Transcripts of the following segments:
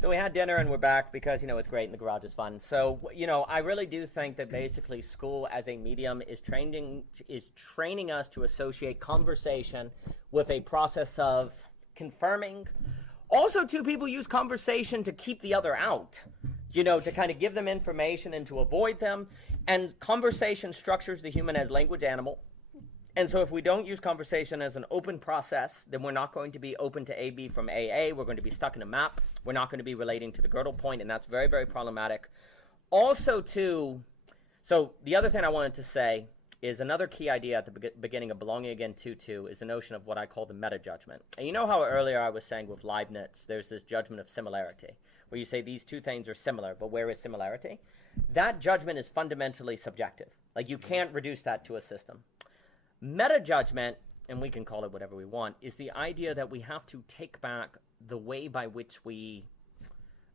So we had dinner and we're back because, it's great and the garage is fun. So, I really do think that basically school as a medium is training us to associate conversation with a process of confirming. Also, too, people use conversation to keep the other out, to kind of give them information and to avoid them. And conversation structures the human as language animal. And so if we don't use conversation as an open process, then we're not going to be open to AB from AA. We're going to be stuck in a map. We're not going to be relating to the Gödel point, and that's very, very problematic. Also, too, so the other thing I wanted to say is another key idea at the beginning of Belonging Again 2.2 is the notion of what I call the meta-judgment. And you know how earlier I was saying with Leibniz, there's this judgment of similarity, where you say these two things are similar, but where is similarity? That judgment is fundamentally subjective. Like, you can't reduce that to a system. Meta-judgment, and we can call it whatever we want, is the idea that we have to take back the way by which we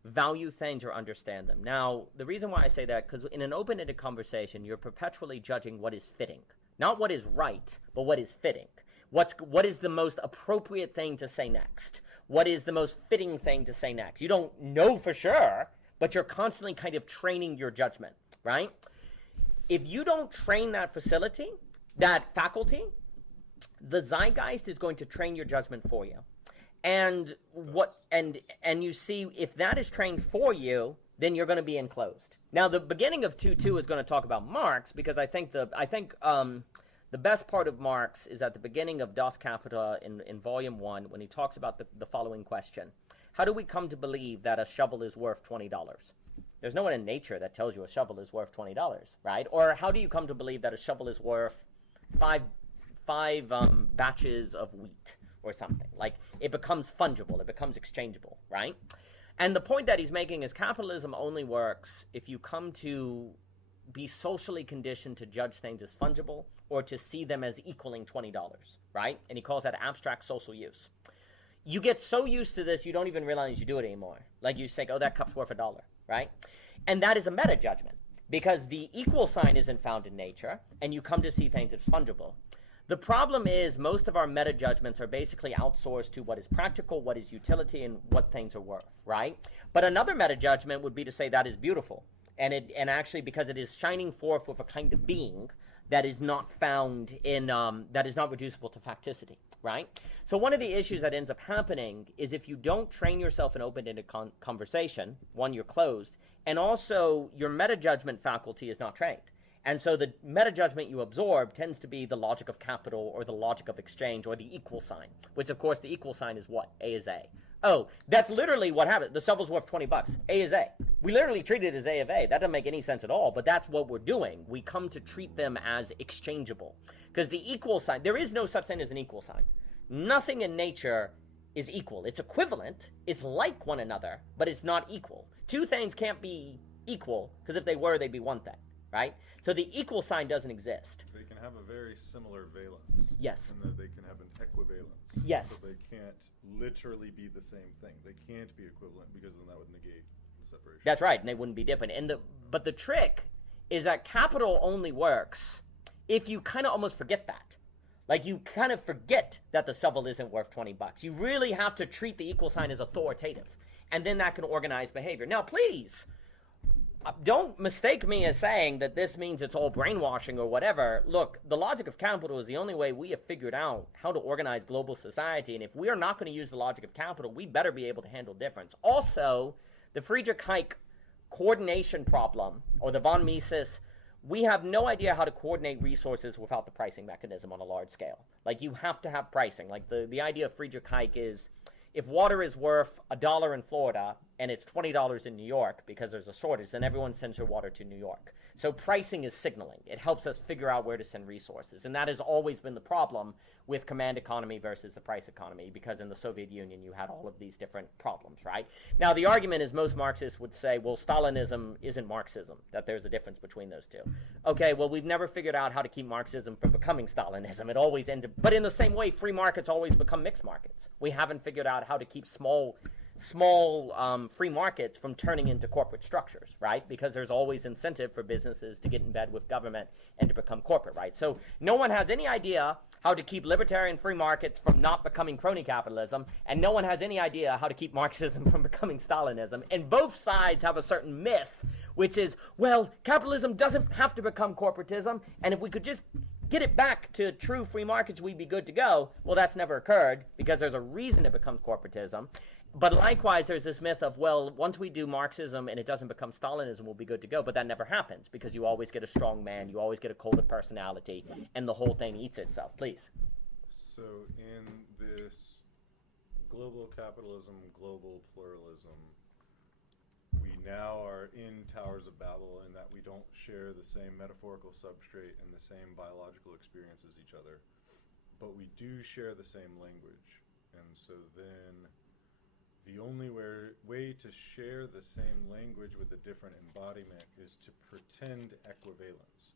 value things or understand them. Now, the reason why I say that, because in an open-ended conversation, you're perpetually judging what is fitting. Not what is right, but what is fitting. What is the most appropriate thing to say next? What is the most fitting thing to say next? You don't know for sure, but you're constantly kind of training your judgment, right? If you don't train that faculty, the zeitgeist is going to train your judgment for you. And you see, if that is trained for you, then you're going to be enclosed. Now, the beginning of 2.2 is going to talk about Marx, because I think the best part of Marx is at the beginning of Das Kapital in Volume 1, when he talks about the following question. How do we come to believe that a shovel is worth $20? There's no one in nature that tells you a shovel is worth $20, right? Or how do you come to believe that a shovel is worth five batches of wheat or something? Like, it becomes fungible, it becomes exchangeable, right? And the point that he's making is capitalism only works if you come to be socially conditioned to judge things as fungible or to see them as equaling $20, right? And he calls that abstract social use. You get so used to this, you don't even realize you do it anymore. Like, you think, oh, that cup's worth $1, right? And that is a meta judgment, because the equal sign isn't found in nature, and you come to see things as fungible. The problem is most of our meta judgments are basically outsourced to what is practical, what is utility, and what things are worth, right? But another meta judgment would be to say that is beautiful, and actually because it is shining forth with a kind of being that is not found in that is not reducible to facticity, right? So one of the issues that ends up happening is if you don't train yourself in open-ended conversation, one, you're closed, and also your meta judgment faculty is not trained. And so the meta-judgment you absorb tends to be the logic of capital or the logic of exchange or the equal sign, which, of course, the equal sign is what? A is A. Oh, that's literally what happened. The shovel's worth $20. A is A. We literally treat it as A of A. That doesn't make any sense at all, but that's what we're doing. We come to treat them as exchangeable. Because the equal sign, there is no such thing as an equal sign. Nothing in nature is equal. It's equivalent. It's like one another, but it's not equal. Two things can't be equal, because if they were, they'd be one thing. Right? So the equal sign doesn't exist. They can have a very similar valence. Yes. And that they can have an equivalence. Yes. But they can't literally be the same thing. They can't be equivalent, because then that would negate the separation. That's right, and they wouldn't be different. But the trick is that capital only works if you kind of almost forget that. Like, you kind of forget that the shovel isn't worth $20. You really have to treat the equal sign as authoritative. And then that can organize behavior. Now, please, don't mistake me as saying that this means it's all brainwashing or whatever. Look, the logic of capital is the only way we have figured out how to organize global society. And if we are not going to use the logic of capital, we better be able to handle difference. Also, the Friedrich Hayek coordination problem, or the von Mises, we have no idea how to coordinate resources without the pricing mechanism on a large scale. Like, you have to have pricing. Like, the idea of Friedrich Hayek is, if water is worth $1 in Florida and it's $20 in New York because there's a shortage, then everyone sends their water to New York. So pricing is signaling. It helps us figure out where to send resources. And that has always been the problem with command economy versus the price economy, because in the Soviet Union you had all of these different problems, right? Now, the argument is most Marxists would say, well, Stalinism isn't Marxism, that there's a difference between those two. Okay, well, we've never figured out how to keep Marxism from becoming Stalinism. It always ended, but in the same way, free markets always become mixed markets. We haven't figured out how to keep small free markets from turning into corporate structures, right? Because there's always incentive for businesses to get in bed with government and to become corporate, right? So no one has any idea how to keep libertarian free markets from not becoming crony capitalism, and no one has any idea how to keep Marxism from becoming Stalinism. And both sides have a certain myth, which is, well, capitalism doesn't have to become corporatism, and if we could just get it back to true free markets, we'd be good to go. Well, that's never occurred because there's a reason it becomes corporatism. But likewise, there's this myth of, well, once we do Marxism and it doesn't become Stalinism, we'll be good to go. But that never happens because you always get a strong man, you always get a cult of personality, and the whole thing eats itself. Please. So in this global capitalism, global pluralism, we now are in Towers of Babel in that we don't share the same metaphorical substrate and the same biological experience as each other, but we do share the same language. And so then the only way to share the same language with a different embodiment is to pretend equivalence.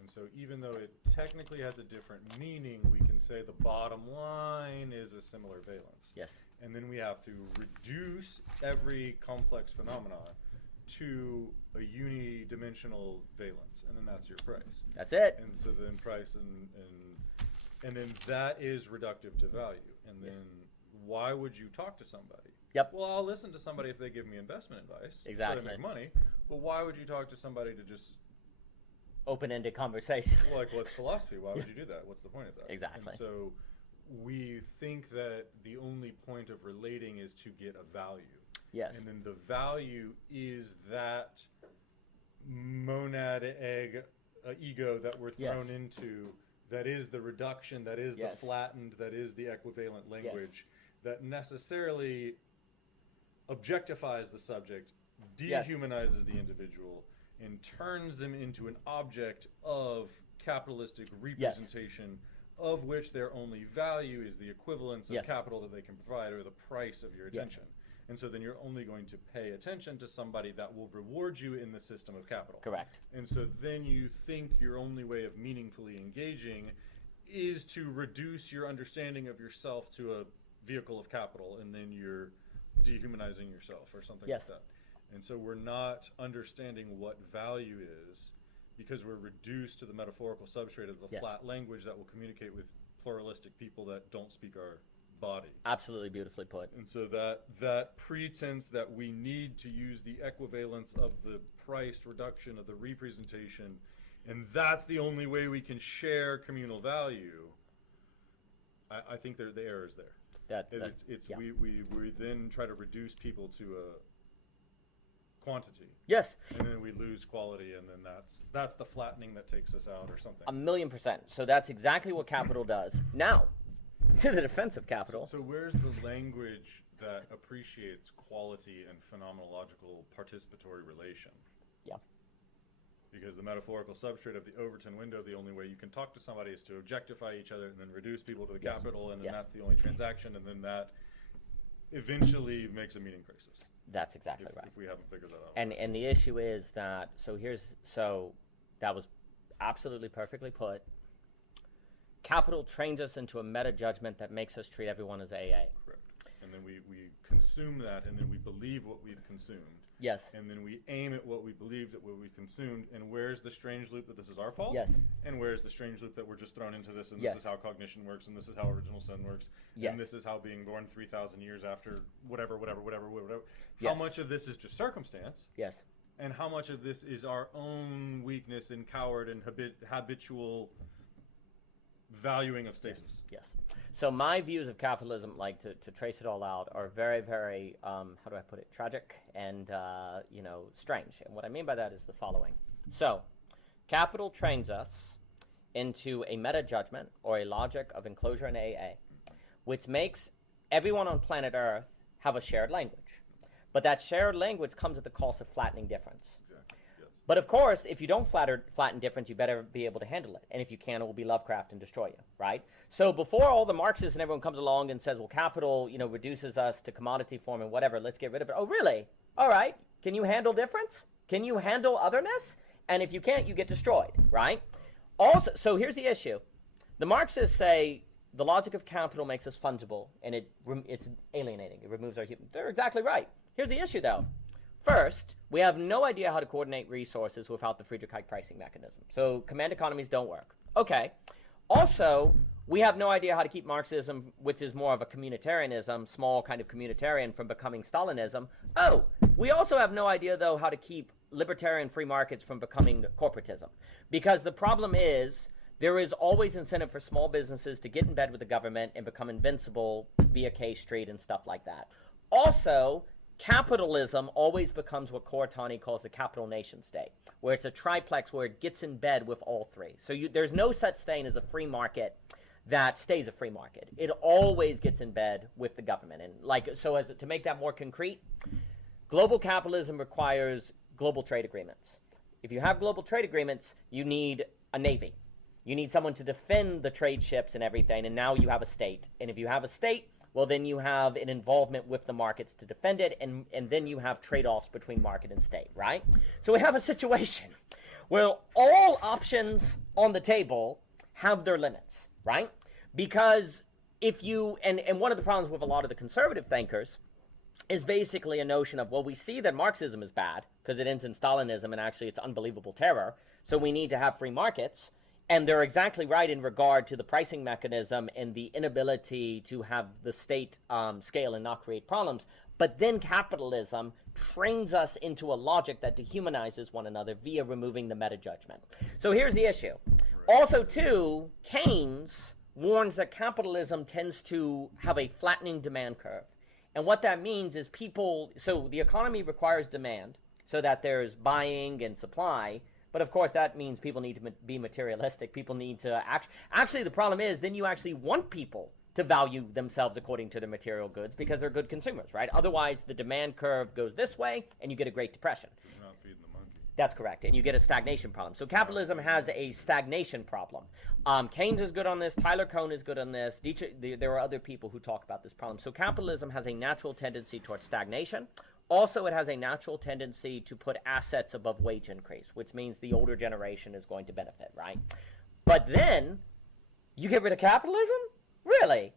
And so even though it technically has a different meaning, we can say the bottom line is a similar valence. Yes. And then we have to reduce every complex phenomenon to a unidimensional valence, and then that's your price. That's it. And so then price and then that is reductive to value. And then why would you talk to somebody? Yep. Well, I'll listen to somebody if they give me investment advice. Exactly. So they make money. But why would you talk to somebody to just Open-ended conversation. like, what's philosophy? Why would you do that? What's the point of that? Exactly. And so we think that the only point of relating is to get a value. Yes. And then the value is that monad egg ego that we're thrown into, that is the reduction, that is the flattened, that is the equivalent language, that necessarily objectifies the subject, dehumanizes the individual, and turns them into an object of capitalistic representation, of which their only value is the equivalence of capital that they can provide, or the price of your attention. And so then you're only going to pay attention to somebody that will reward you in the system of capital. Correct. And so then you think your only way of meaningfully engaging is to reduce your understanding of yourself to a vehicle of capital, and then you're dehumanizing yourself or something like that. And so we're not understanding what value is because we're reduced to the metaphorical substrate of the flat language that will communicate with pluralistic people that don't speak our body. Absolutely beautifully put. And so that pretense that we need to use the equivalence of the priced reduction of the representation, and that's the only way we can share communal value, I think the error is there. We then try to reduce people to a quantity. Yes. And then we lose quality, and then that's the flattening that takes us out or something. 1,000,000%. So that's exactly what capital does. Now, to the defense of capital. So where's the language that appreciates quality and phenomenological participatory relation? Yeah. Because the metaphorical substrate of the Overton window, the only way you can talk to somebody is to objectify each other and then reduce people to the capital, and then that's the only transaction, and then that eventually makes a meaning crisis. That's exactly right. If we haven't figured that out. And the issue is that, so that was absolutely perfectly put. Capital trains us into a meta judgment that makes us treat everyone as AA. Correct. And then we consume that, and then we believe what we've consumed. Yes. And then we aim at what we believed, at what we consumed, and where's the strange loop that this is our fault? Yes. And where's the strange loop that we're just thrown into this, and this is how cognition works, and this is how original sin works, and this is how being born 3,000 years after whatever. How much of this is just circumstance? Yes. And how much of this is our own weakness and coward and habitual valuing of stasis? Yes. So my views of capitalism, like to trace it all out, are very, very, how do I put it, tragic and, strange. And what I mean by that is the following. So capital trains us into a meta judgment or a logic of enclosure in AA, which makes everyone on planet Earth have a shared language. But that shared language comes at the cost of flattening difference. Exactly. Yes. But of course, if you don't flatten difference, you better be able to handle it. And if you can, it will be Lovecraft and destroy you, right? So before all the Marxists and everyone comes along and says, well, capital, reduces us to commodity form and whatever, let's get rid of it. Oh, really? All right. Can you handle difference? Can you handle otherness? And if you can't, you get destroyed, right? Also, so here's the issue. The Marxists say the logic of capital makes us fungible, and it's alienating. It removes our human. They're exactly right. Here's the issue, though. First, we have no idea how to coordinate resources without the Friedrich-Hayek pricing mechanism. So command economies don't work. Okay. Also, we have no idea how to keep Marxism, which is more of a communitarianism, small kind of communitarian, from becoming Stalinism. Oh, we also have no idea, though, how to keep libertarian free markets from becoming corporatism. Because the problem is, there is always incentive for small businesses to get in bed with the government and become invincible via K Street and stuff like that. Also, capitalism always becomes what Cortani calls the capital nation state, where it's a triplex where it gets in bed with all three. So there's no such thing as a free market that stays a free market. It always gets in bed with the government. And to make that more concrete, global capitalism requires global trade agreements. If you have global trade agreements, you need a navy. You need someone to defend the trade ships and everything, and now you have a state. And if you have a state, well, then you have an involvement with the markets to defend it, and then you have trade-offs between market and state, right? So we have a situation where all options on the table have their limits, right? Because if you, and one of the problems with a lot of the conservative thinkers is basically a notion of, well, we see that Marxism is bad because it ends in Stalinism and actually it's unbelievable terror, so we need to have free markets. And they're exactly right in regard to the pricing mechanism and the inability to have the state scale and not create problems. But then capitalism trains us into a logic that dehumanizes one another via removing the meta-judgment. So here's the issue. Also, too, Keynes warns that capitalism tends to have a flattening demand curve. And what that means is so the economy requires demand so that there's buying and supply. But of course, that means people need to be materialistic. People need to actually, the problem is then you actually want people to value themselves according to their material goods because they're good consumers, right? Otherwise, the demand curve goes this way and you get a Great Depression. You're not feeding the monkey. That's correct. And you get a stagnation problem. So capitalism has a stagnation problem. Keynes is good on this. Tyler Cohn is good on this. There are other people who talk about this problem. So capitalism has a natural tendency towards stagnation. Also, it has a natural tendency to put assets above wage increase, which means the older generation is going to benefit, right? But then, you get rid of capitalism? Really?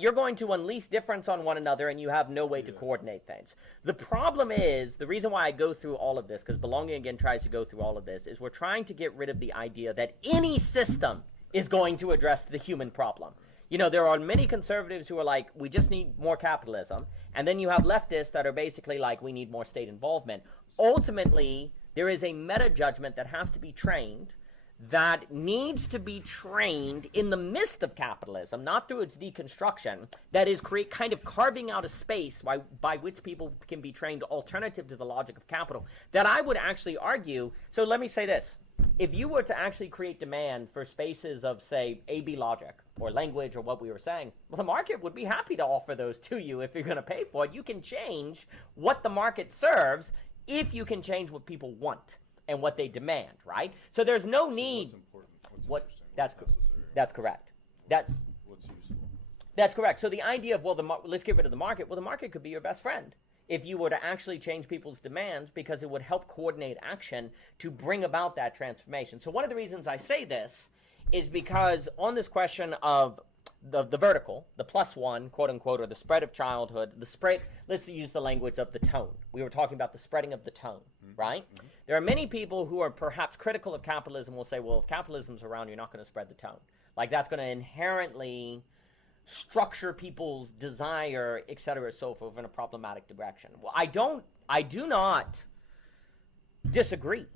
You're going to unleash difference on one another, and you have no way to coordinate things. The problem is, the reason why I go through all of this, because Belonging Again tries to go through all of this, is we're trying to get rid of the idea that any system is going to address the human problem. You know, there are many conservatives who are like, we just need more capitalism. And then you have leftists that are basically like, we need more state involvement. Ultimately, there is a meta-judgment that has to be trained, that needs to be trained in the midst of capitalism, not through its deconstruction, that is kind of carving out a space by which people can be trained alternative to the logic of capital, that I would actually argue. So let me say this. If you were to actually create demand for spaces of, say, A-B logic or language or what we were saying, well, the market would be happy to offer those to you if you're going to pay for it. You can change what the market serves if you can change what people want and what they demand, right? So there's no need. What's important? What's interesting? That's necessary? That's correct. What's useful? That's correct. So the idea of, well, let's get rid of the market. Well, the market could be your best friend if you were to actually change people's demands, because it would help coordinate action to bring about that transformation. So one of the reasons I say this is because on this question of the vertical, the plus one, quote unquote, or the spread of childhood, let's use the language of the tone. We were talking about the spreading of the tone, right? Mm-hmm. There are many people who are perhaps critical of capitalism will say, well, if capitalism's around, you're not going to spread the tone. Like, that's going to inherently structure people's desire, et cetera, so forth, in a problematic direction. Well, I do not disagree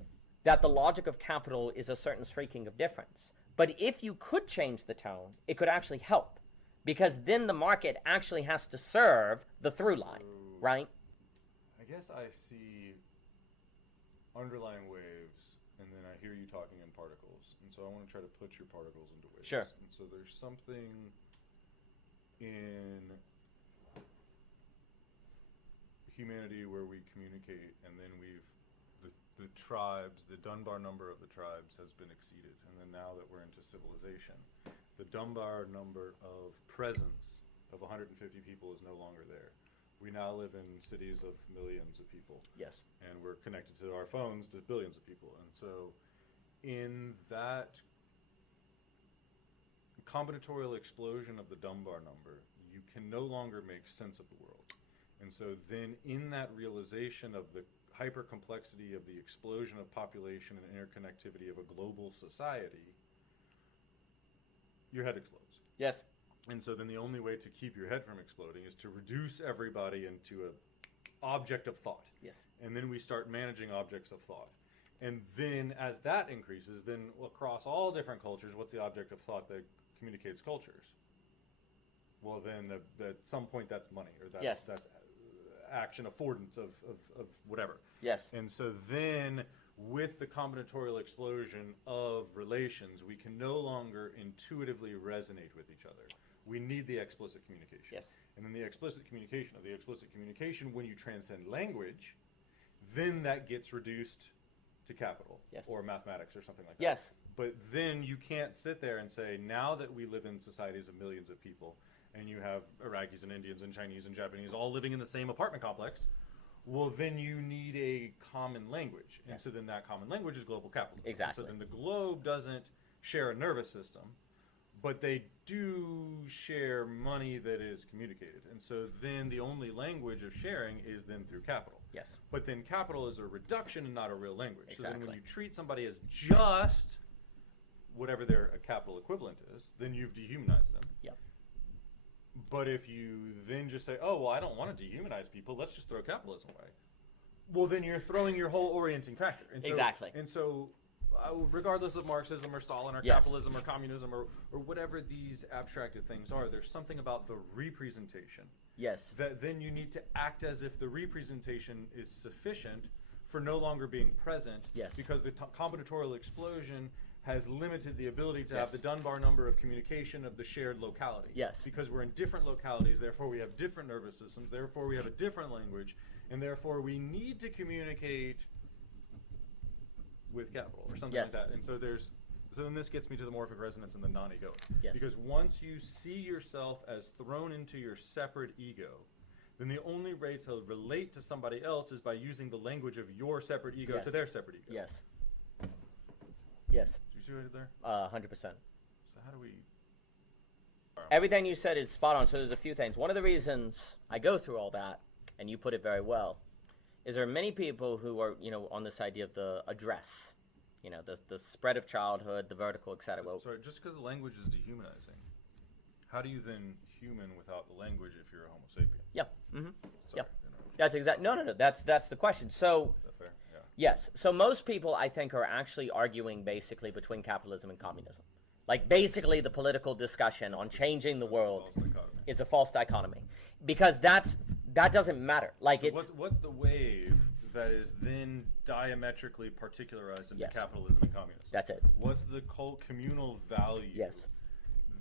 that the logic of capital is a certain streaking of difference. But if you could change the tone, it could actually help, because then the market actually has to serve the through line, right? I guess I see underlying waves, and then I hear you talking in particles, and so I want to try to put your particles into waves. Sure. And so there's something in humanity where we communicate, and then the tribes, the Dunbar number of the tribes has been exceeded, and then now that we're into civilization, the Dunbar number of presence of 150 people is no longer there. We now live in cities of millions of people. Yes. And we're connected to our phones to billions of people. And so in that combinatorial explosion of the Dunbar number, you can no longer make sense of the world. And so then in that realization of the hyper-complexity of the explosion of population and interconnectivity of a global society, your head explodes. Yes. And so then the only way to keep your head from exploding is to reduce everybody into an object of thought. Yes. And then we start managing objects of thought. And then as that increases, then across all different cultures, what's the object of thought that communicates cultures? Well, then at some point that's money, or that's, yes. that's action affordance of whatever. Yes. And so then with the combinatorial explosion of relations, we can no longer intuitively resonate with each other. We need the explicit communication. Yes. And then the explicit communication of the explicit communication, when you transcend language, then that gets reduced to capital. Yes. Or mathematics or something like that. Yes. But then you can't sit there and say, now that we live in societies of millions of people, and you have Iraqis and Indians and Chinese and Japanese all living in the same apartment complex, well, then you need a common language. And yes. so then that common language is global capitalism. Exactly. And so then the globe doesn't share a nervous system, but they do share money that is communicated. And so then the only language of sharing is then through capital. Yes. But then capital is a reduction and not a real language. Exactly. So then when you treat somebody as just whatever their capital equivalent is, then you've dehumanized them. Yep. But if you then just say, oh, well, I don't want to dehumanize people, let's just throw capitalism away. Well, then you're throwing your whole orienting factor. And so, exactly. And so regardless of Marxism or Stalin or yes. capitalism or communism or whatever these abstracted things are, there's something about the representation. Yes. That then you need to act as if the representation is sufficient for no longer being present. Yes. Because the combinatorial explosion has limited the ability to yes. have the Dunbar number of communication of the shared locality. Yes. Because we're in different localities, therefore we have different nervous systems, therefore we have a different language, and therefore we need to communicate with capital or something yes. like that. And so then this gets me to the morphic resonance and the non-egoic. Yes. Because once you see yourself as thrown into your separate ego, then the only way to relate to somebody else is by using the language of your separate ego yes. to their separate ego. Yes. Yes. Did you see what I did there? 100%. So how do we... Everything you said is spot on. So there's a few things. One of the reasons I go through all that, and you put it very well, is there are many people who are, on this idea of the address, the spread of childhood, the vertical, etc. Sorry, just because the language is dehumanizing, how do you then human without the language if you're a Homo sapien? Yeah. Mm-hmm. Sorry, yeah. That's exact. No. That's the question. So. Is that fair? Yeah. Yes. So most people, I think, are actually arguing basically between capitalism and communism. Like basically the political discussion on changing the world. It's a false dichotomy. Because that doesn't matter. Like so what's the wave that is then diametrically particularized into yes. capitalism and communism? That's it. What's the communal value yes.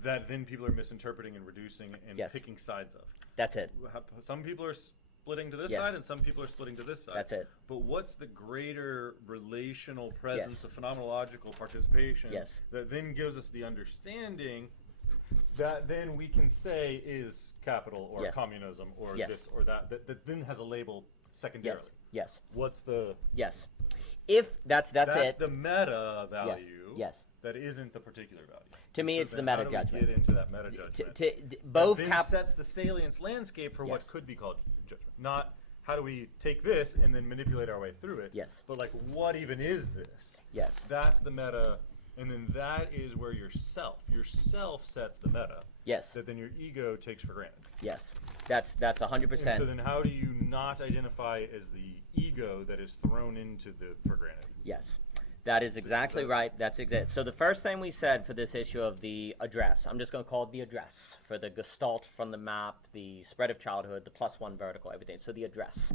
that then people are misinterpreting and reducing and yes. picking sides of? That's it. Some people are splitting to this yes. side and some people are splitting to this side. That's it. But what's the greater relational presence yes. of phenomenological participation yes. that then gives us the understanding that then we can say is capital or yes. communism or yes. this or that then has a label secondarily? Yes. What's the... Yes. If that's That's it. the meta value. Yes. That isn't the particular value. To me, it's the meta judgment. How do we get into that meta judgment? Both that sets the salience landscape for yes. what could be called judgment. Not how do we take this and then manipulate our way through it. Yes. But like, what even is this? Yes. That's the meta, and then that is where your self sets the meta. Yes. That then your ego takes for granted. Yes. That's 100%. And so then how do you not identify as the ego that is thrown into the for granted? Yes. That is exactly right. That's exact. So the first thing we said for this issue of the address, I'm just going to call it the address for the gestalt from the map, the spread of childhood, the +1 vertical, everything. So the address.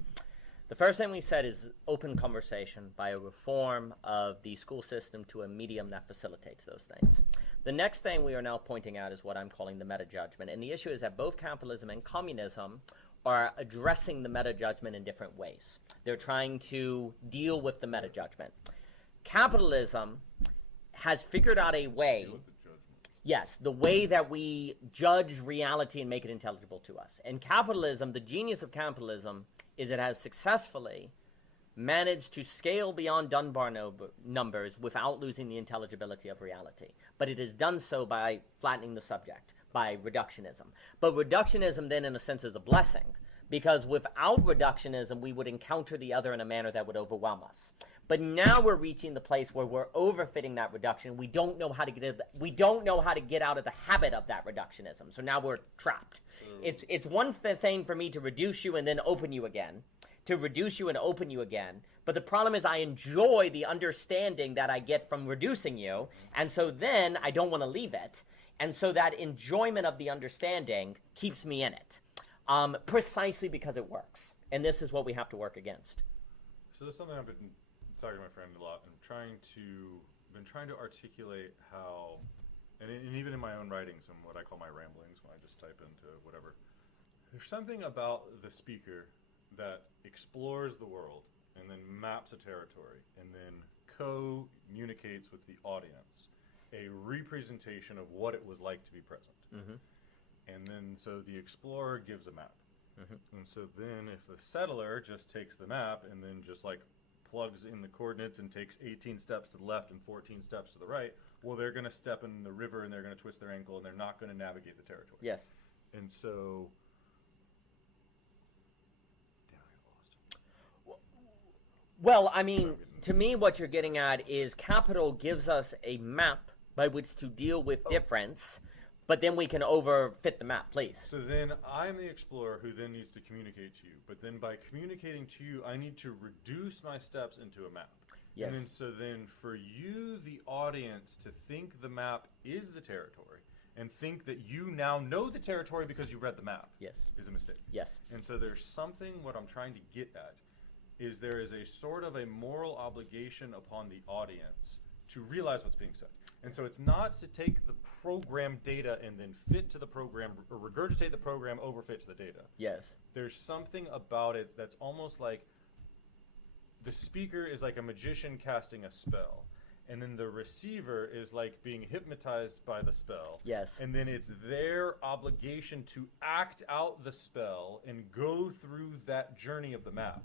The first thing we said is open conversation by a reform of the school system to a medium that facilitates those things. The next thing we are now pointing out is what I'm calling the meta judgment. And the issue is that both capitalism and communism are addressing the meta judgment in different ways. They're trying to deal with the meta judgment. Capitalism has figured out a way, yes, the way that we judge reality and make it intelligible to us. And capitalism, the genius of capitalism, is it has successfully managed to scale beyond Dunbar numbers without losing the intelligibility of reality. But it has done so by flattening the subject, by reductionism. But reductionism then, in a sense, is a blessing, because without reductionism, we would encounter the other in a manner that would overwhelm us. But now we're reaching the place where we're overfitting that reduction. We don't know how to get out of the habit of that reductionism. So now we're trapped. It's one thing for me to reduce you and then open you again, to reduce you and open you again. But the problem is I enjoy the understanding that I get from reducing you, and so then I don't want to leave it. And so that enjoyment of the understanding keeps me in it, precisely because it works. And this is what we have to work against. So this is something I've been talking to my friend a lot, and been trying to articulate how, and even in my own writings and what I call my ramblings when I just type into whatever, there's something about the speaker that explores the world and then maps a territory and then communicates with the audience a representation of what it was like to be present. Mm-hmm. And then so the explorer gives a map. Mm-hmm. And so then if the settler just takes the map and then just like plugs in the coordinates and takes 18 steps to the left and 14 steps to the right, well, they're going to step in the river and they're going to twist their ankle and they're not going to navigate the territory. Yes. And so, Well, I mean, to me, what you're getting at is capital gives us a map by which to deal with difference, but then we can overfit the map, please. So then I'm the explorer who then needs to communicate to you. But then by communicating to you, I need to reduce my steps into a map. Yes. And then so then for you, the audience, to think the map is the territory and think that you now know the territory because you read the map, Yes. is a mistake. Yes. And so there's something, what I'm trying to get at, is there is a sort of a moral obligation upon the audience to realize what's being said. And so it's not to take the program data and then fit to the program, or regurgitate the program, overfit to the data. Yes. There's something about it that's almost like the speaker is like a magician casting a spell. And then the receiver is like being hypnotized by the spell. Yes. And then it's their obligation to act out the spell and go through that journey of the map.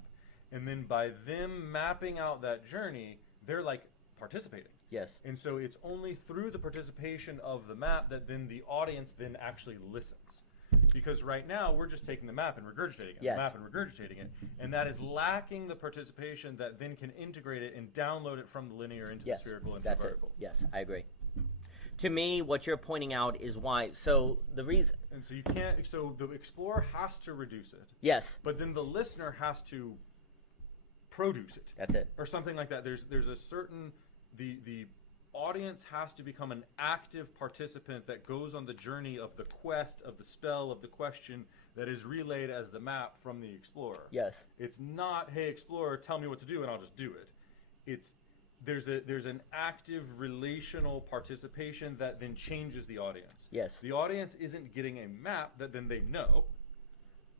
And then by them mapping out that journey, they're like participating. Yes. And so it's only through the participation of the map that then the audience then actually listens. Because right now we're just taking the map and regurgitating it, Yes. the map and regurgitating it, and that is lacking the participation that then can integrate it and download it from the linear into Yes. the spherical into That's the it. vertical. Yes, I agree. To me, what you're pointing out is why. So the reason. And so you can't. So the explorer has to reduce it, Yes. but then the listener has to produce it. That's it. Or something like that. There's a certain the audience has to become an active participant that goes on the journey of the quest, of the spell, of the question that is relayed as the map from the explorer. Yes. It's not, hey explorer, tell me what to do and I'll just do it. It's there's an active relational participation that then changes the audience. Yes. The audience isn't getting a map that then they know.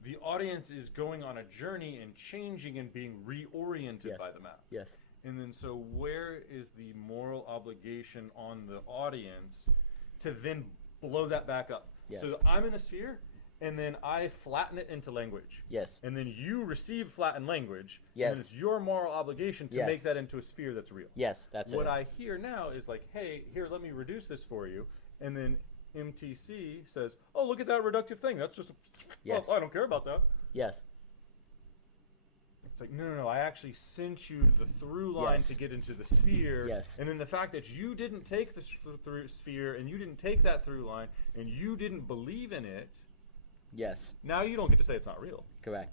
The audience is going on a journey and changing and being reoriented Yes. by the map. Yes. And then so where is the moral obligation on the audience to then blow that back up? Yes. So I'm in a sphere and then I flatten it into language. Yes. And then you receive flattened language. Yes. And then it's your moral obligation to Yes. make that into a sphere that's real. Yes. That's What it. I hear now is like, hey, here, let me reduce this for you. And then MTC says, oh, look at that reductive thing. That's just, Yes. well, I don't care about that. Yes. It's like, no, I actually sent you the through line Yes. to get into the sphere. Yes. And then the fact that you didn't take the through sphere and you didn't take that through line and you didn't believe in it, Yes. now you don't get to say it's not real. Correct.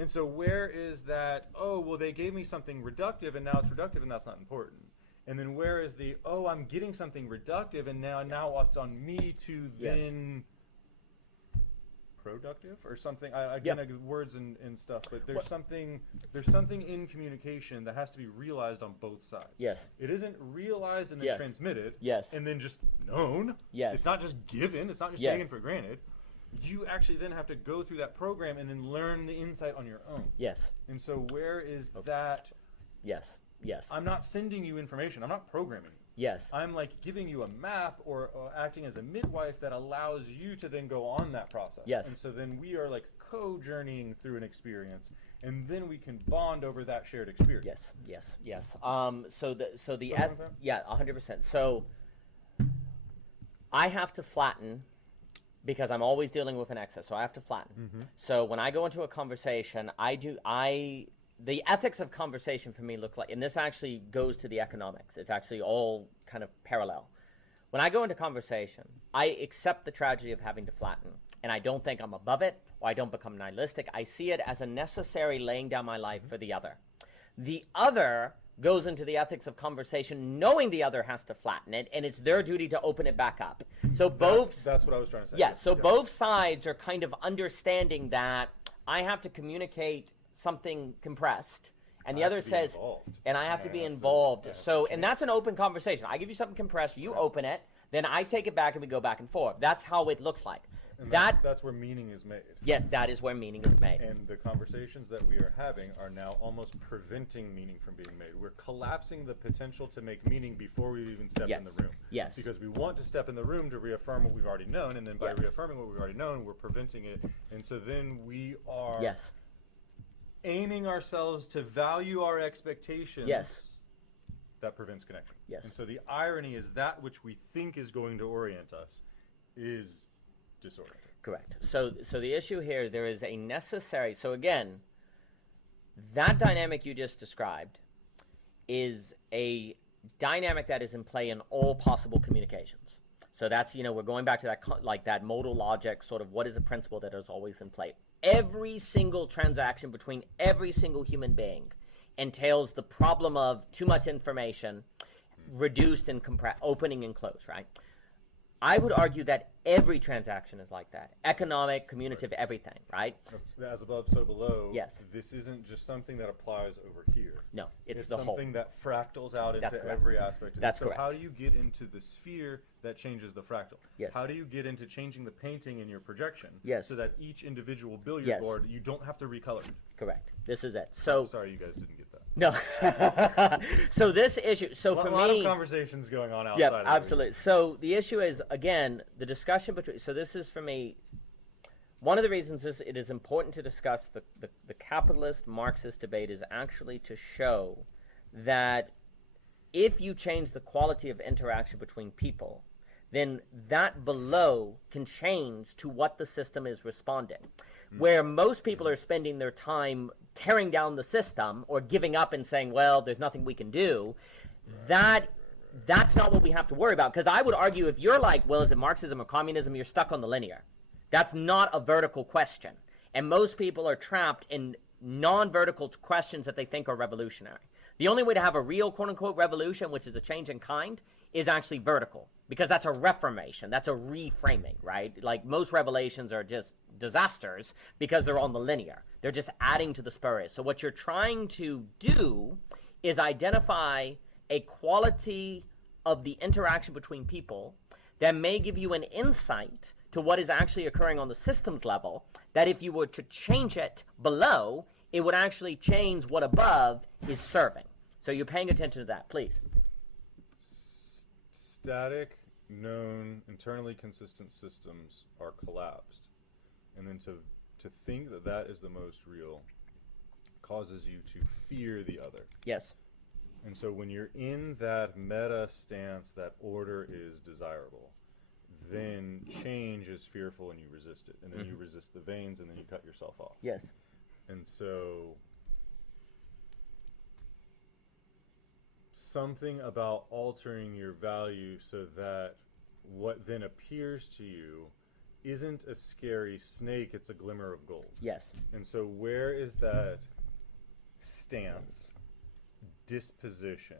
And so where is that, oh, well, they gave me something reductive and now it's reductive and that's not important. And then where is the, oh, I'm getting something reductive and now it's on me to Yes. then productive or something. Again, words and stuff, but there's something in communication that has to be realized on both sides. Yes. It isn't realized and then Yes. transmitted. Yes. And then just known. Yes. It's not just given. It's not just Yes. taken for granted. You actually then have to go through that program and then learn the insight on your own. Yes. And so where is that? Yes. Yes. I'm not sending you information. I'm not programming you. Yes. I'm like giving you a map or acting as a midwife that allows you to then go on that process. Yes. And so then we are like co-journeying through an experience, and then we can bond over that shared experience. Yes. Yes. Yes. So the Something like that? yeah, 100%. So I have to flatten because I'm always dealing with an excess. So I have to flatten. Mm-hmm. So when I go into a conversation, I the ethics of conversation for me look like, and this actually goes to the economics. It's actually all kind of parallel. When I go into conversation, I accept the tragedy of having to flatten, and I don't think I'm above it, or I don't become nihilistic. I see it as a necessary laying down my life for the other. The other goes into the ethics of conversation, knowing the other has to flatten it, and it's their duty to open it back up. So that's what I was trying to say. Yeah, so both sides are kind of understanding that I have to communicate something compressed, and the other says, and I have to be involved. So, and that's an open conversation. I give you something compressed, you open it, then I take it back and we go back and forth. That's how it looks like. And that's where meaning is made. Yes, that is where meaning is made. And the conversations that we are having are now almost preventing meaning from being made. We're collapsing the potential to make meaning before we even step in the room. Yes. Because we want to step in the room to reaffirm what we've already known, and then by reaffirming what we've already known, we're preventing it. And so then we are aiming ourselves to value our expectations. Yes. That prevents connection. Yes. And so the irony is that which we think is going to orient us is disoriented. Correct. So the issue here, there is a necessary, so again, that dynamic you just described is a dynamic that is in play in all possible communications. So that's, we're going back to that, like that modal logic, sort of what is a principle that is always in play. Every single transaction between every single human being entails the problem of too much information, reduced and compressed, opening and closed, right? I would argue that every transaction is like that. Economic, communicative, everything, right? As above, so below. Yes. This isn't just something that applies over here. No, it's the whole. Something that fractals out into every aspect of it. That's so correct. How do you get into the sphere that changes the fractal? Yes. How do you get into changing the painting in your projection? Yes. So that each individual billiard board, you don't have to recolor it. Correct. This is it. So sorry you guys didn't get that. No. So this issue, so for me, a lot of conversations going on outside. Yeah, absolutely. So the issue is, again, the discussion between, so this is for me, one of the reasons it is important to discuss the capitalist Marxist debate is actually to show that if you change the quality of interaction between people, then that below can change to what the system is responding. Where most people are spending their time tearing down the system or giving up and saying, well, there's nothing we can do, that's not what we have to worry about. Because I would argue if you're like, well, is it Marxism or communism, you're stuck on the linear. That's not a vertical question. And most people are trapped in non-vertical questions that they think are revolutionary. The only way to have a real quote-unquote revolution, which is a change in kind, is actually vertical. Because that's a reformation. That's a reframing, right? Like most revelations are just disasters because they're on the linear. They're just adding to the spurious. So what you're trying to do is identify a quality of the interaction between people that may give you an insight to what is actually occurring on the systems level, that if you were to change it below, it would actually change what above is serving. So you're paying attention to that, please. Static, known, internally consistent systems are collapsed. And then to think that that is the most real causes you to fear the other. Yes. And so when you're in that meta stance that order is desirable, then change is fearful and you resist it. And then you resist the veins and then you cut yourself off. Yes. And so something about altering your value so that what then appears to you isn't a scary snake, it's a glimmer of gold. Yes. And so where is that stance, disposition,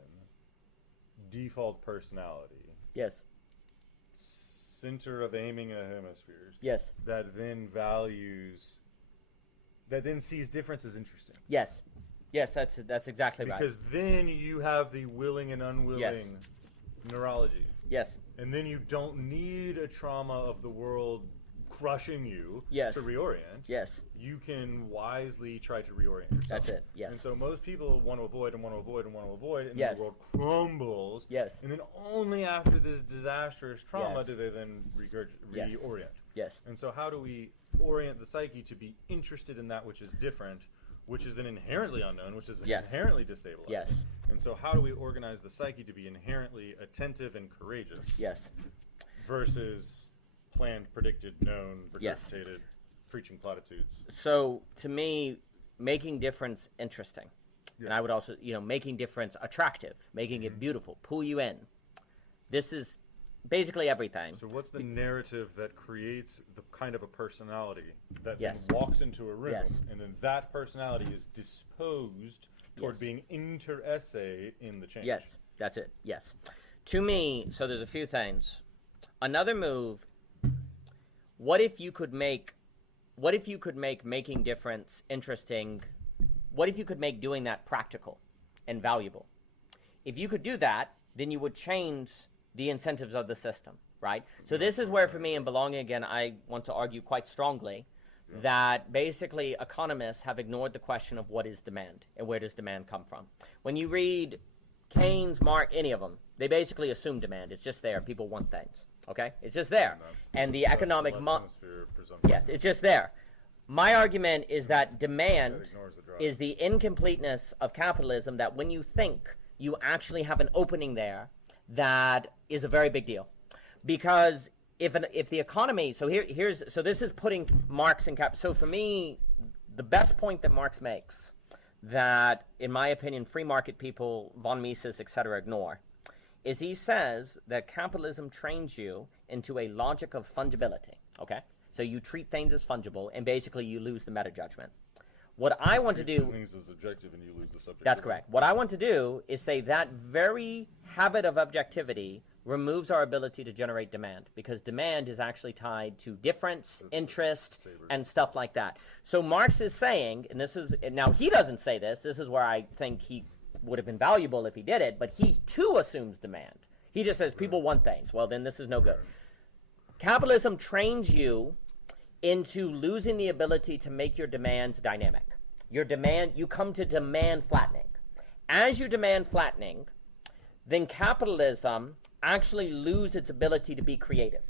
default personality? Yes. Center of aiming at hemispheres. Yes. That then values, that then sees difference as interesting. Yes. Yes, that's exactly right. Because then you have the willing and unwilling neurology. Yes. And then you don't need a trauma of the world crushing you to reorient. Yes. You can wisely try to reorient yourself. That's it. Yes. And so most people want to avoid and want to avoid and want to avoid, and Yes. the world crumbles. Yes. And then only after this disastrous trauma Yes. do they then Yes. reorient. Yes. And so how do we orient the psyche to be interested in that which is different, which is then inherently unknown, which is inherently destabilizing? Yes. And so how do we organize the psyche to be inherently attentive and courageous? Yes. Versus planned, predicted, known, regurgitated, preaching platitudes. So to me, making difference interesting. And I would also, making difference attractive, making it beautiful, pull you in. This is basically everything. So what's the narrative that creates the kind of a personality that Yes. then walks into a room, Yes. and then that personality is disposed toward Yes. being interested in the change? Yes, that's it. Yes. To me, so there's a few things. Another move, what if you could make making difference interesting? What if you could make doing that practical and valuable? If you could do that, then you would change the incentives of the system, right? So this is where, for me, in Belonging Again, I want to argue quite strongly that basically economists have ignored the question of what is demand and where does demand come from. When you read Keynes, Marx, any of them, they basically assume demand. It's just there. People want things, okay? It's just there. And the economic yes, it's just there. My argument is that demand is the incompleteness of capitalism, that when you think you actually have an opening there, that is a very big deal. Because if the economy, so this is putting Marx in so for me, the best point that Marx makes, that in my opinion free market people, von Mises, etc., ignore, is he says that capitalism trains you into a logic of fungibility, okay? So you treat things as fungible, and basically you lose the meta judgment. What I want to do, things as objective, and you lose the subject. That's correct. What I want to do is say that very habit of objectivity removes our ability to generate demand, because demand is actually tied to difference, interest, and stuff like that. So Marx is saying, and this is, now he doesn't say this, this is where I think he would have been valuable if he did it, but he too assumes demand. He just says people want things. Well, then this is no good. Capitalism trains you into losing the ability to make your demands dynamic. You come to demand flattening. As you demand flattening, then capitalism actually loses its ability to be creative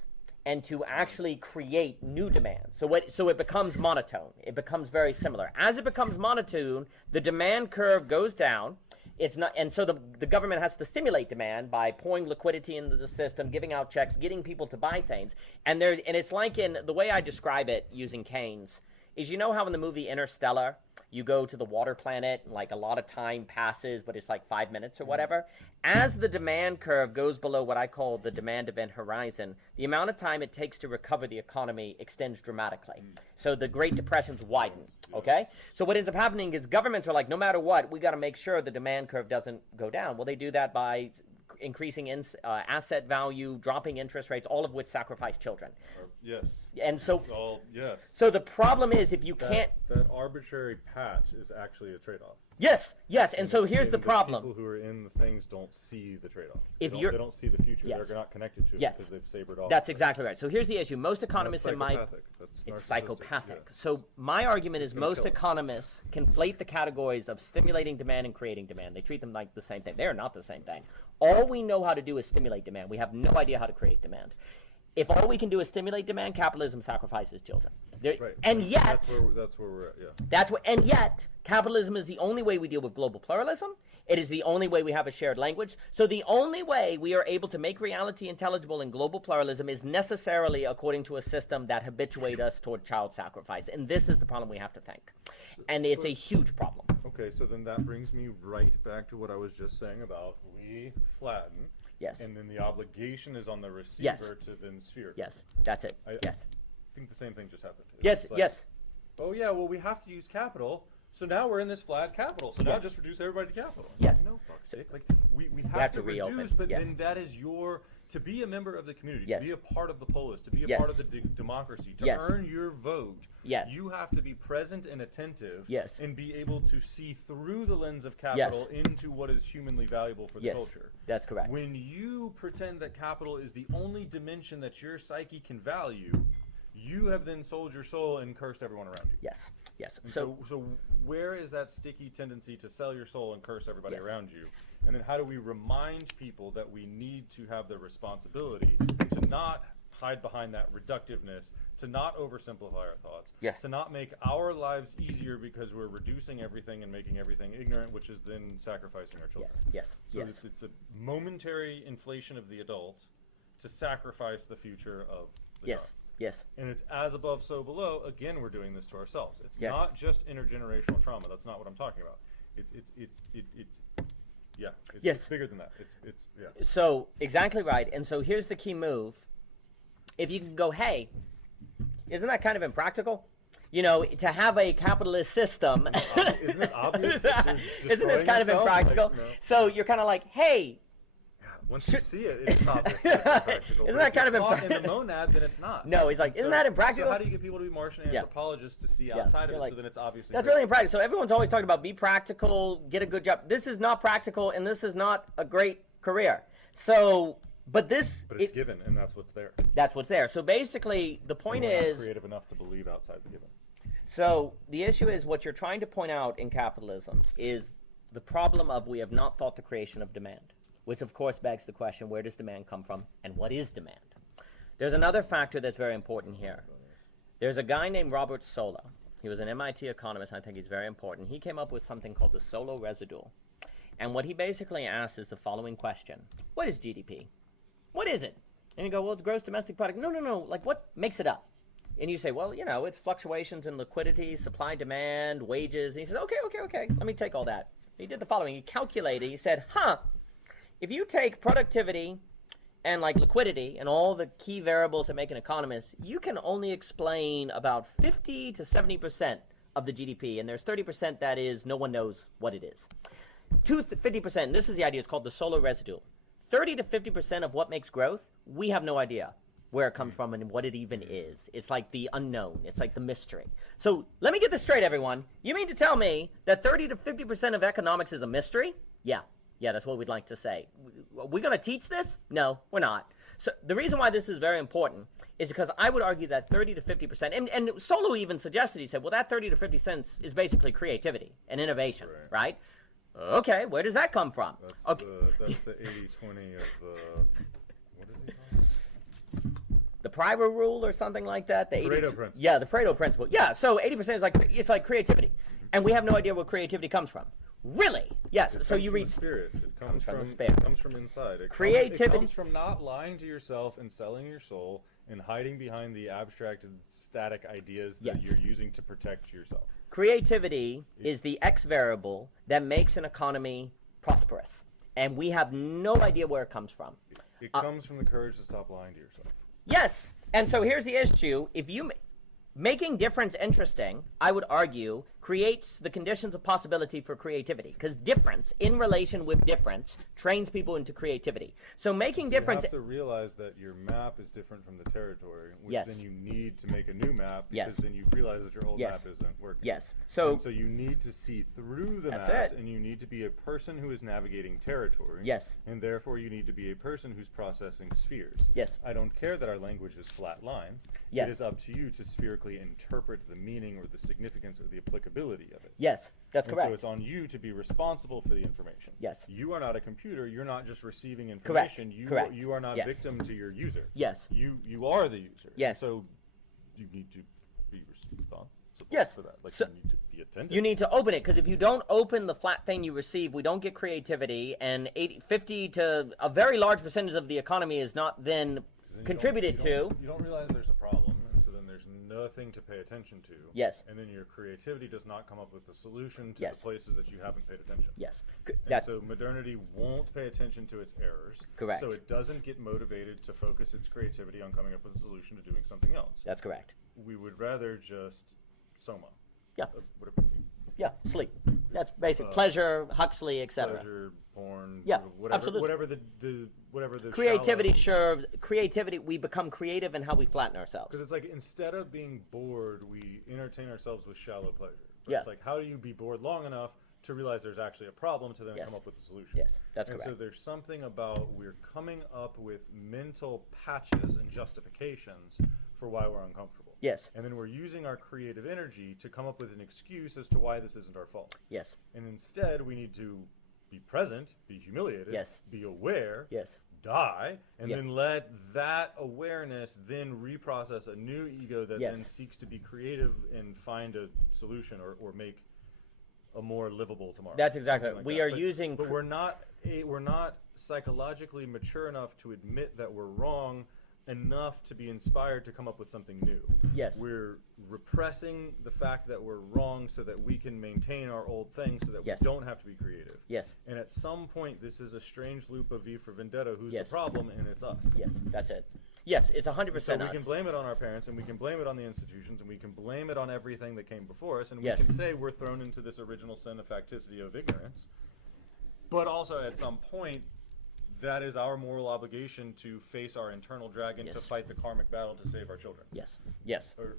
and to actually create new demands. So it becomes monotone. It becomes very similar. As it becomes monotone, the demand curve goes down. It's not, and so the government has to stimulate demand by pouring liquidity into the system, giving out checks, getting people to buy things. And it's like, in the way I describe it using Keynes is, how in the movie Interstellar, you go to the water planet, and like a lot of time passes, but it's like 5 minutes or whatever. As the demand curve goes below what I call the demand event horizon, the amount of time it takes to recover the economy extends dramatically. So the Great Depressions widen, okay? So what ends up happening is governments are like, no matter what, we got to make sure the demand curve doesn't go down. Well, they do that by increasing asset value, dropping interest rates, all of which sacrifice children. Yes. And so, it's all, yes. So the problem is, if you can't, that arbitrary patch is actually a trade-off. Yes, and so here's the problem. People who are in the things don't see the trade-off. They don't see the future. Yes. They're not connected to it because they've sabered off. That's exactly right. So here's the issue. Most economists That's psychopathic. Yeah. So my argument is most economists conflate the categories of stimulating demand and creating demand. They treat them like the same thing. They're not the same thing. All we know how to do is stimulate demand. We have no idea how to create demand. If all we can do is stimulate demand, capitalism sacrifices children. Right. And yet, that's where we're at. Yeah. And yet, capitalism is the only way we deal with global pluralism. It is the only way we have a shared language. So the only way we are able to make reality intelligible in global pluralism is necessarily according to a system that habituates us toward child sacrifice. And this is the problem we have to think. And it's a huge problem. Okay, so then that brings me right back to what I was just saying about we flatten. Yes. And then the obligation is on the receiver to then sphere. Yes, that's it. Yes. I think the same thing just happened. Yes. Oh yeah, well we have to use capital. So now we're in this flat capital. So now just reduce everybody to capital. Yes. No, fuck's sake. Like we have to reduce, reopen. but then that is to be a member of the community, Yes. to be a part of the polis, to be a part of the democracy, to earn your vote. Yes. You have to be present and attentive. Yes. And be able to see through the lens of capital into what is humanly valuable for the culture. That's correct. When you pretend that capital is the only dimension that your psyche can value, you have then sold your soul and cursed everyone around you. Yes. So where is that sticky tendency to sell your soul and curse everybody around you? And then how do we remind people that we need to have the responsibility to not hide behind that reductiveness, to not oversimplify our thoughts, to not make our lives easier because we're reducing everything and making everything ignorant, which is then sacrificing our children. So it's a momentary inflation of the adult to sacrifice the future of the child. Yes. And it's as above, so below. Again, we're doing this to ourselves. It's Yes. not just intergenerational trauma. That's not what I'm talking about. It's Yes. it's bigger than that. Yeah. So exactly right. And so here's the key move. If you can go, hey, isn't that kind of impractical? You know, to have a capitalist system. Isn't it obvious that you're Isn't this destroying kind of yourself? impractical? Like, no. So you're kind of like, hey. Once you see it, it's obvious that it's impractical. Isn't But that if kind you're of caught in impractical? the monad, then it's not. No, he's like, isn't that impractical? So how do you get people to be Martian Yeah. anthropologists to see Yeah. outside of You're it like, so then it's obviously That's great? really impractical. So everyone's always talking about be practical, get a good job. This is not practical, and this is not a great career. So, but this, But it's given, and that's what's there. that's what's there. So basically, the point And we're not is, creative enough to believe outside the given. so the issue is what you're trying to point out in capitalism is the problem of we have not thought the creation of demand, which of course begs the question, where does demand come from, and what is demand? There's another factor that's very important here. There's a guy named Robert Solow. He was an MIT economist. I think he's very important. He came up with something called the Solow residual. And what he basically asks is the following question. What is GDP? What is it? And you go, well, it's gross domestic product. No, no, no. Like, what makes it up? And you say, well, you know, it's fluctuations in liquidity, supply, demand, wages. And he says, okay. Let me take all that. He did the following. He calculated. He said, if you take productivity and like liquidity and all the key variables that make an economist, you can only explain about 50 to 70% of the GDP. And there's 30% that is no one knows what it is. 50%, this is the idea, it's called the Solow residual. 30 to 50% of what makes growth, we have no idea where it comes from and what it even is. It's like the unknown. It's like the mystery. So let me get this straight, everyone. You mean to tell me that 30 to 50% of economics is a mystery? Yeah, that's what we'd like to say. Are we going to teach this? No, we're not. So the reason why this is very important is because I would argue that 30 to 50%, and Solow even suggested, he said, well, that 30 to 50 cents is basically creativity and innovation, right? Okay, where does that come from? That's okay. That's the 80-20 of what is it called? The Prior rule or something like that. The Pareto principle. Yeah, the Pareto principle. Yeah, so 80% is like, it's like creativity. And we have no idea where creativity comes from. Really? Yes. It so comes you from read the spirit. It comes from the from spirit. It comes from inside. It Creativity. comes from not lying to yourself and selling your soul and hiding behind the abstracted, static ideas that Yes. you're using to protect yourself. Creativity is the X variable that makes an economy prosperous. And we have no idea where it comes from. It comes from the courage to stop lying to yourself. Yes. And so here's the issue. If you making difference interesting, I would argue, creates the conditions of possibility for creativity. Because difference, in relation with difference, trains people into creativity. So making difference... You have to realize that your map is different from the territory, which Yes. then you need to make a new map, Yes. because then you realize that your old Yes. map isn't working. Yes. And so you need to see through the That's maps, it. and you need to be a person who is navigating territory. Yes. And therefore you need to be a person who's processing spheres. Yes. I don't care that our language is flat lines. Yes. It is up to you to spherically interpret the meaning or the significance or the applicability of it. Yes, that's And correct. so it's on you to be responsible for the information. Yes. You are not a computer. You're not just receiving Correct. information. Correct. You are not Yes. victim to your user. Yes. You are the user. Yes. And so you need to be responsible Yes. for that. Like So- you need to be attentive. You need to open it, because if you don't open the flat thing you receive, we don't get creativity, and 50 to a very large percentage of the economy is not then 'Cause then contributed to. You don't realize there's a problem, and so then there's nothing to pay attention to. Yes. And then your creativity does not come up with the solution to Yes. the places that you haven't paid attention. Yes. And That's so modernity won't pay attention to its errors. Correct. So it doesn't get motivated to focus its creativity on coming up with a solution to doing something else. that's correct. We would rather just soma. Yeah. Whatever. Yeah, sleep. That's basic. Pleasure, Huxley, etc. Pleasure, porn. Yeah, whatever, absolutely. Whatever the Creativity serves creativity. We become creative in how we flatten ourselves. Because it's like instead of being bored, we entertain ourselves with shallow pleasure. But Yeah. It's like, how do you be bored long enough to realize there's actually a problem to then Yes. come up with a solution? Yes, that's And so correct. there's something about we're coming up with mental patches and justifications for why we're uncomfortable. Yes. And then we're using our creative energy to come up with an excuse as to why this isn't our fault. Yes. And instead, we need to be present, be humiliated, Yes. be aware, Yes. die, and Yeah. then let that awareness then reprocess a new ego that Yes. then seeks to be creative and find a solution or make a more livable tomorrow. That's exactly Something right. like We that. are But- using but cr- we're not psychologically mature enough to admit that we're wrong enough to be inspired to come up with something new. Yes. We're repressing the fact that we're wrong so that we can maintain our old things so that Yes. we don't have to be creative. Yes. And at some point, this is a strange loop of V for Vendetta. Who's Yes. the problem? And it's us. Yes, that's it. Yes, it's 100% So we us. can blame it on our parents, and we can blame it on the institutions, and we can blame it on everything that came before us, and Yes. we can say we're thrown into this original sin of facticity of ignorance. But also, at some point, that is our moral obligation to face our internal dragon, to Yes. fight the karmic battle to save our children. Yes, yes, Or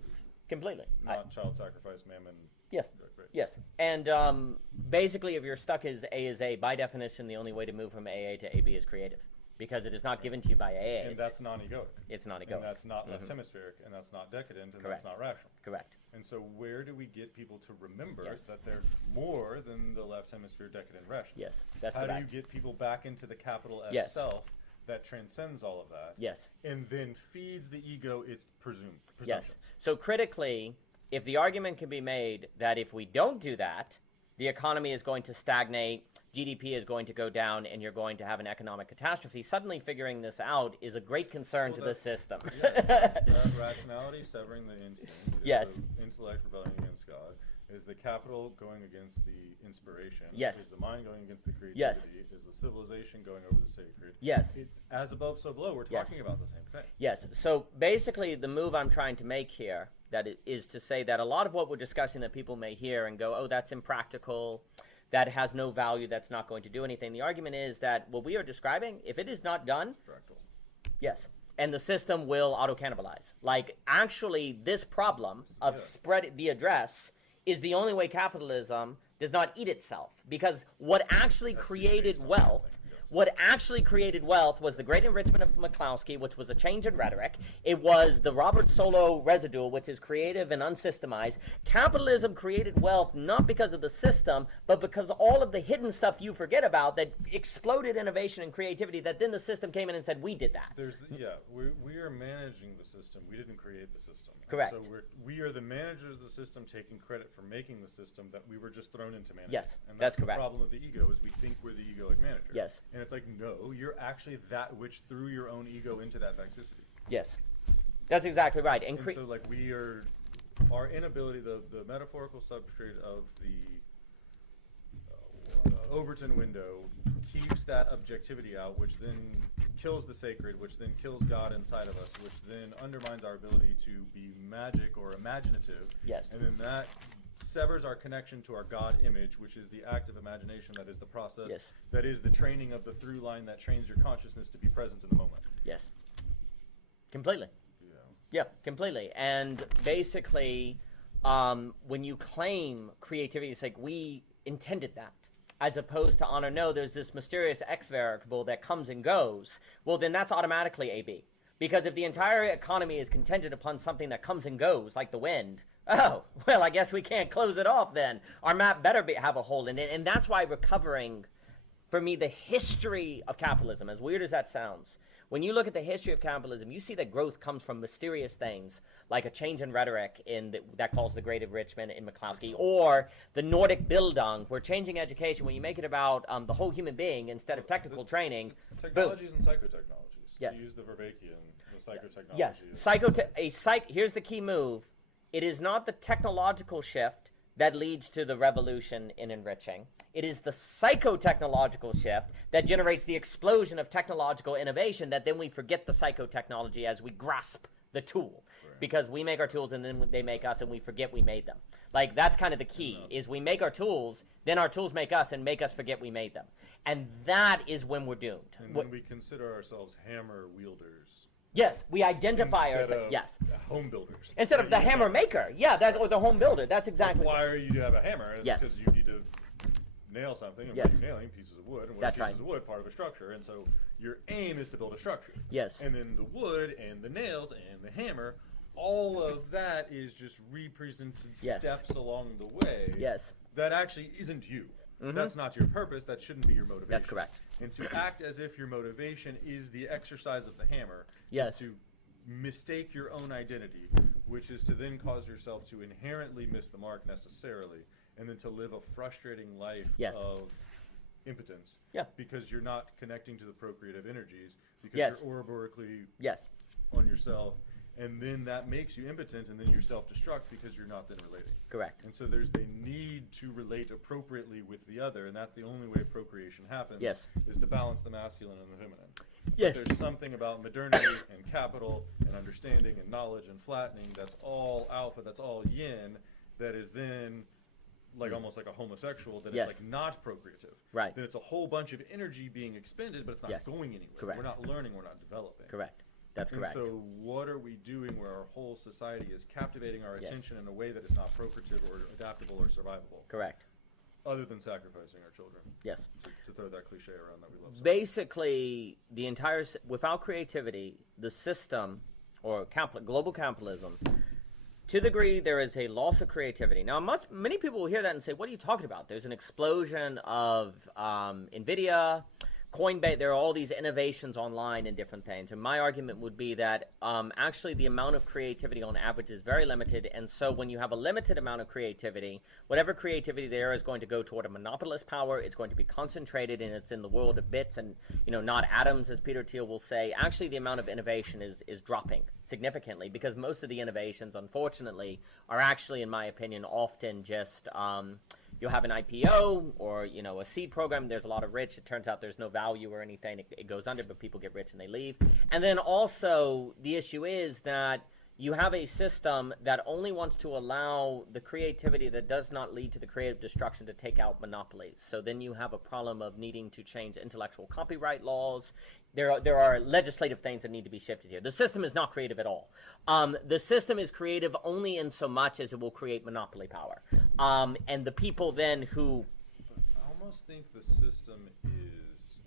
completely. not child sacrifice, mammon. Yes. Right. Yes, and basically, if you're stuck as A, by definition, the only way to move from AA to AB is creative, because it is not given to you by AA. And that's non-egoic. It's not And egoic. that's not left hemispheric, and that's not decadent, and Correct. that's not rational. Correct. And so where do we get people to remember Yes. that there's more than the left hemisphere decadent rational? Yes, that's How correct. do you get people back into the capital S Yes. self that transcends all of that? Yes. And then feeds the ego its Yes. presumptions. So critically, if the argument can be made that if we don't do that, the economy is going to stagnate, GDP is going to go down, and you're going to have an economic catastrophe, suddenly figuring this out is a great concern to the system. That rationality severing the instinct. Is Yes. The intellect rebelling against God. Is the capital going against the inspiration? Yes. Is the mind going against the creativity? Yes. Is the civilization going over the sacred? Yes. It's as above, so below. We're Yes. talking about the same thing. Yes. So basically, the move I'm trying to make here is to say that a lot of what we're discussing that people may hear and go, oh, that's impractical, that has no value, that's not going to do anything. The argument is that what we are describing, if it is not done, Fractal. yes, and the system will auto-cannibalize. Like, actually, this problem of Yeah. spread the address is the only way capitalism does not eat itself. Because what actually Has to be created based on wealth... something, yes. What actually created wealth was the great enrichment of McCloskey, which was a change in rhetoric. It was the Robert Solow residual, which is creative and unsystemized. Capitalism created wealth not because of the system, but because all of the hidden stuff you forget about that exploded innovation and creativity that then the system came in and said, we did that. We are managing the system. We didn't create the system. And Correct. so we are the managers of the system, taking credit for making the system that we were just thrown into managing. Yes, and that's the correct. problem of the ego is we think we're the egoic manager. Yes. And it's like, no, you're actually that which threw your own ego into that facticity. Yes. That's exactly right. And so like our inability, the metaphorical substrate of the Overton window keeps that objectivity out, which then kills the sacred, which then kills God inside of us, which then undermines our ability to be magic or imaginative. Yes. And then that severs our connection to our God image, which is the act of imagination, that is the process, Yes. that is the training of the through line that trains your consciousness to be present in the moment. Yes. Completely. You know? Yeah, completely. And basically, when you claim creativity, it's like we intended that, as opposed to honor. No, there's this mysterious X variable that comes and goes. Well, then that's automatically AB. Because if the entire economy is contingent upon something that comes and goes, like the wind, oh, well, I guess we can't close it off then. Our map better have a hole in it. And that's why recovering, for me, the history of capitalism, as weird as that sounds, when you look at the history of capitalism, you see that growth comes from mysterious things, like a change in rhetoric that calls the Great Enrichment in McCloskey, or the Nordic Bildung, where changing education, when you make it about the whole human being instead of technical training, Technologies and psychotechnologies. Yes. To use the Verbachian, the psychotechnology. yes, here's the key move. It is not the technological shift that leads to the revolution in enriching. It is the psychotechnological shift that generates the explosion of technological innovation that then we forget the psychotechnology as we grasp the tool. Right. Because we make our tools and then they make us and we forget we made them. Like, that's kind of the key, is we make our tools, then our tools make us and make us forget we made them. And that is when we're doomed. And then we consider ourselves hammer wielders. Yes, we identify instead ourselves. of Yes. home builders. Instead of the You hammer have- maker. Yeah, or the home builder. That's exactly. Why you do have a hammer? It's Yes. because you need to nail something, and Yes. when you're nailing pieces of wood, and what That's pieces right. of wood, part of a structure, and so your aim is to build a structure. Yes. And then the wood and the nails and the hammer, all of that is just represented Yes. steps along the way. Yes. That actually isn't you. That's not your purpose. That shouldn't be your motivation. That's correct. And to act as if your motivation is the exercise of the hammer Yes. is to mistake your own identity, which is to then cause yourself to inherently miss the mark necessarily, and then to live a frustrating life Yes. of impotence. Yeah. Because you're not connecting to the procreative energies, because Yes. you're ouroborically Yes. on yourself, and then that makes you impotent, and then you self-destruct because you're not then relating. Correct. And so there's the need to relate appropriately with the other, and that's the only way procreation happens. Yes. Is to balance the masculine and the feminine. Yes. But there's something about modernity and capital and understanding and knowledge and flattening that's all alpha, that's all yin, that is then like almost like a homosexual, that Yes. it's like not procreative. Right. Then it's a whole bunch of energy being expended, but it's not Yes. going anywhere. Correct. We're not learning, we're not developing. Correct. That's And correct. so what are we doing where our whole society is captivating our Yes. attention in a way that is not procreative or adaptable or survivable, Correct. other than sacrificing our children? Yes. To throw that cliche around that we love so much. Basically, the entire without creativity, the system or global capitalism, to the degree there is a loss of creativity. Now, many people will hear that and say, "What are you talking about?" There's an explosion of NVIDIA, Coinbase. There are all these innovations online and different things. And my argument would be that actually the amount of creativity on average is very limited. And so when you have a limited amount of creativity, whatever creativity there is going to go toward a monopolist power. It's going to be concentrated, and it's in the world of bits and not atoms, as Peter Thiel will say. Actually, the amount of innovation is dropping significantly, because most of the innovations, unfortunately, are actually, in my opinion, often just you'll have an IPO or a seed program. There's a lot of rich. It turns out there's no value or anything. It goes under, but people get rich and they leave. And then also the issue is that you have a system that only wants to allow the creativity that does not lead to the creative destruction to take out monopolies. So then you have a problem of needing to change intellectual copyright laws. There are legislative things that need to be shifted here. The system is not creative at all. The system is creative only in so much as it will create monopoly power. And the people then who... I almost think the system is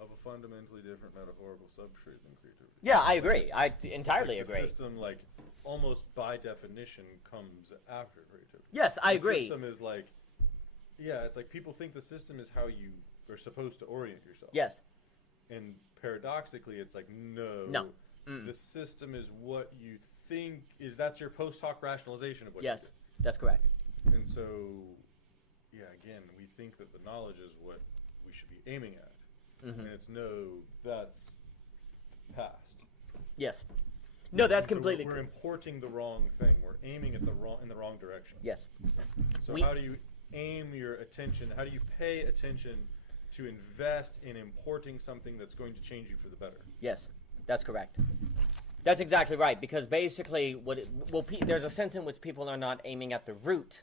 of a fundamentally different metaphorical substrate than creativity. Yeah, I agree. I entirely It's like agree. The system, like, almost by definition, comes after creativity. Yes, I The agree. system is like, yeah, it's like people think the system is how you are supposed to orient yourself. Yes. And paradoxically, it's like, no. No. The system is what you think is, that's your post hoc rationalization of what Yes, you do. that's correct. And so, yeah, again, we think that the knowledge is what we should be aiming at. And it's no, that's past. Yes. No, that's And so completely we're importing the wrong thing. We're aiming at in the wrong direction. Yes. So how do you aim your attention? How do you pay attention to invest in importing something that's going to change you for the better? Yes, that's correct. That's exactly right, because basically there's a sense in which people are not aiming at the root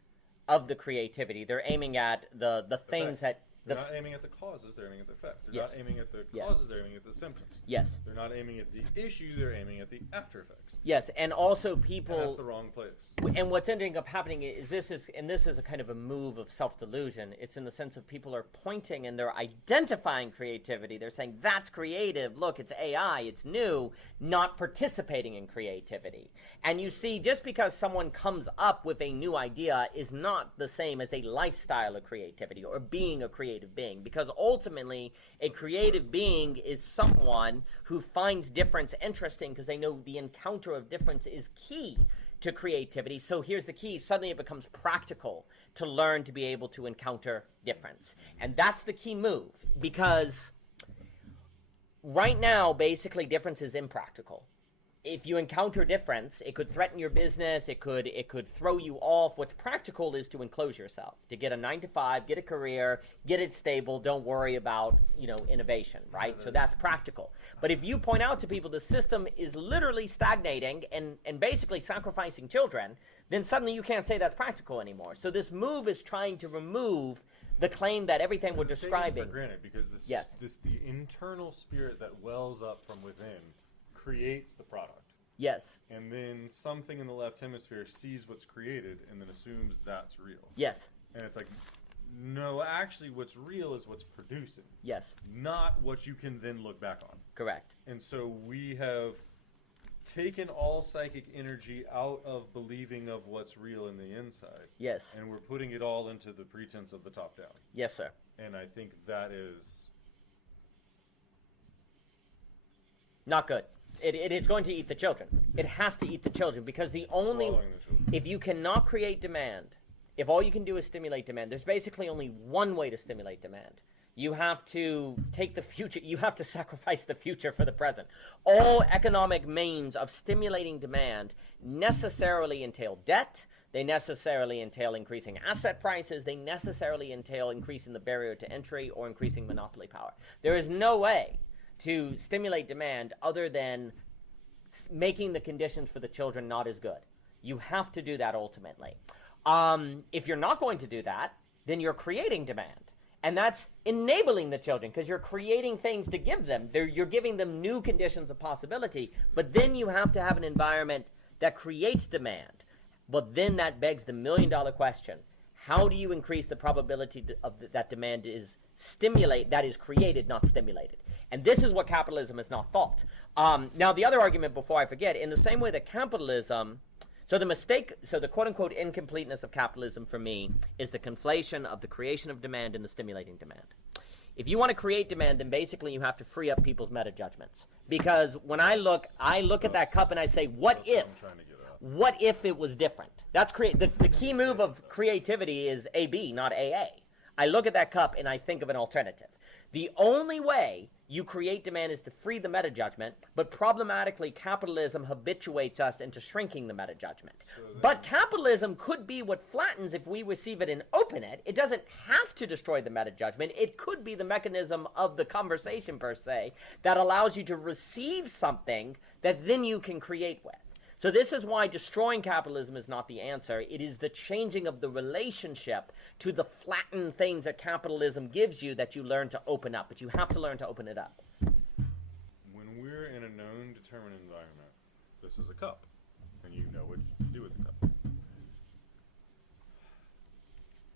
of the creativity. They're aiming at the things that... They're not aiming at the causes, they're aiming at the effects. They're not aiming at the causes, they're aiming at the symptoms. Yes. They're not aiming at the issue, they're aiming at the after effects. Yes, and also people... And that's the wrong place. And what's ending up happening is this is a kind of a move of self-delusion. It's in the sense of people are pointing and they're identifying creativity. They're saying, that's creative. Look, it's AI. It's new. Not participating in creativity. And you see, just because someone comes up with a new idea is not the same as a lifestyle of creativity or being a creative being. Because ultimately, a creative being is someone who finds difference interesting because they know the encounter of difference is key to creativity. So here's the key. Suddenly it becomes practical to learn to be able to encounter difference. And that's the key move, because right now, basically, difference is impractical. If you encounter difference, it could threaten your business, it could throw you off. What's practical is to enclose yourself, to get a 9-to-5, get a career, get it stable, don't worry about, innovation, right? So that's practical. But if you point out to people the system is literally stagnating and basically sacrificing children, then suddenly you can't say that's practical anymore. So this move is trying to remove the claim that everything we're describing... for granted, because the internal spirit that wells up from within creates the product. Yes. And then something in the left hemisphere sees what's created and then assumes that's real. Yes. And it's like, no, actually what's real is what's producing. Yes. Not what you can then look back on. Correct. And so we have taken all psychic energy out of believing of what's real in the inside. Yes. And we're putting it all into the pretense of the top down. Yes, sir. And I think that is... not good. It is going to eat the children. It has to eat the children, because the only... swallowing the children. If you cannot create demand, if all you can do is stimulate demand, there's basically only one way to stimulate demand. You have to take the future, you have to sacrifice the future for the present. All economic means of stimulating demand necessarily entail debt. They necessarily entail increasing asset prices. They necessarily entail increasing the barrier to entry or increasing monopoly power. There is no way to stimulate demand other than making the conditions for the children not as good. You have to do that ultimately. If you're not going to do that, then you're creating demand. And that's enabling the children because you're creating things to give them. You're giving them new conditions of possibility. But then you have to have an environment that creates demand. But then that begs the million-dollar question. How do you increase the probability of that demand is created, not stimulated? And this is what capitalism has not thought. Now, the other argument, before I forget, in the same way that capitalism, so the quote-unquote incompleteness of capitalism for me is the conflation of the creation of demand and the stimulating demand. If you want to create demand, then basically you have to free up people's meta judgments. Because when I look at that cup and I say, what if it was different? That's the key move of creativity is AB, not AA. I look at that cup and I think of an alternative. The only way you create demand is to free the meta judgment, but problematically, capitalism habituates us into shrinking the meta judgment. But capitalism could be what flattens if we receive it and open it. It doesn't have to destroy the meta judgment. It could be the mechanism of the conversation, per se, that allows you to receive something that then you can create with. So this is why destroying capitalism is not the answer. It is the changing of the relationship to the flattened things that capitalism gives you that you learn to open up. But you have to learn to open it up. When we're in a known determined environment, this is a cup, and you know what to do with the cup.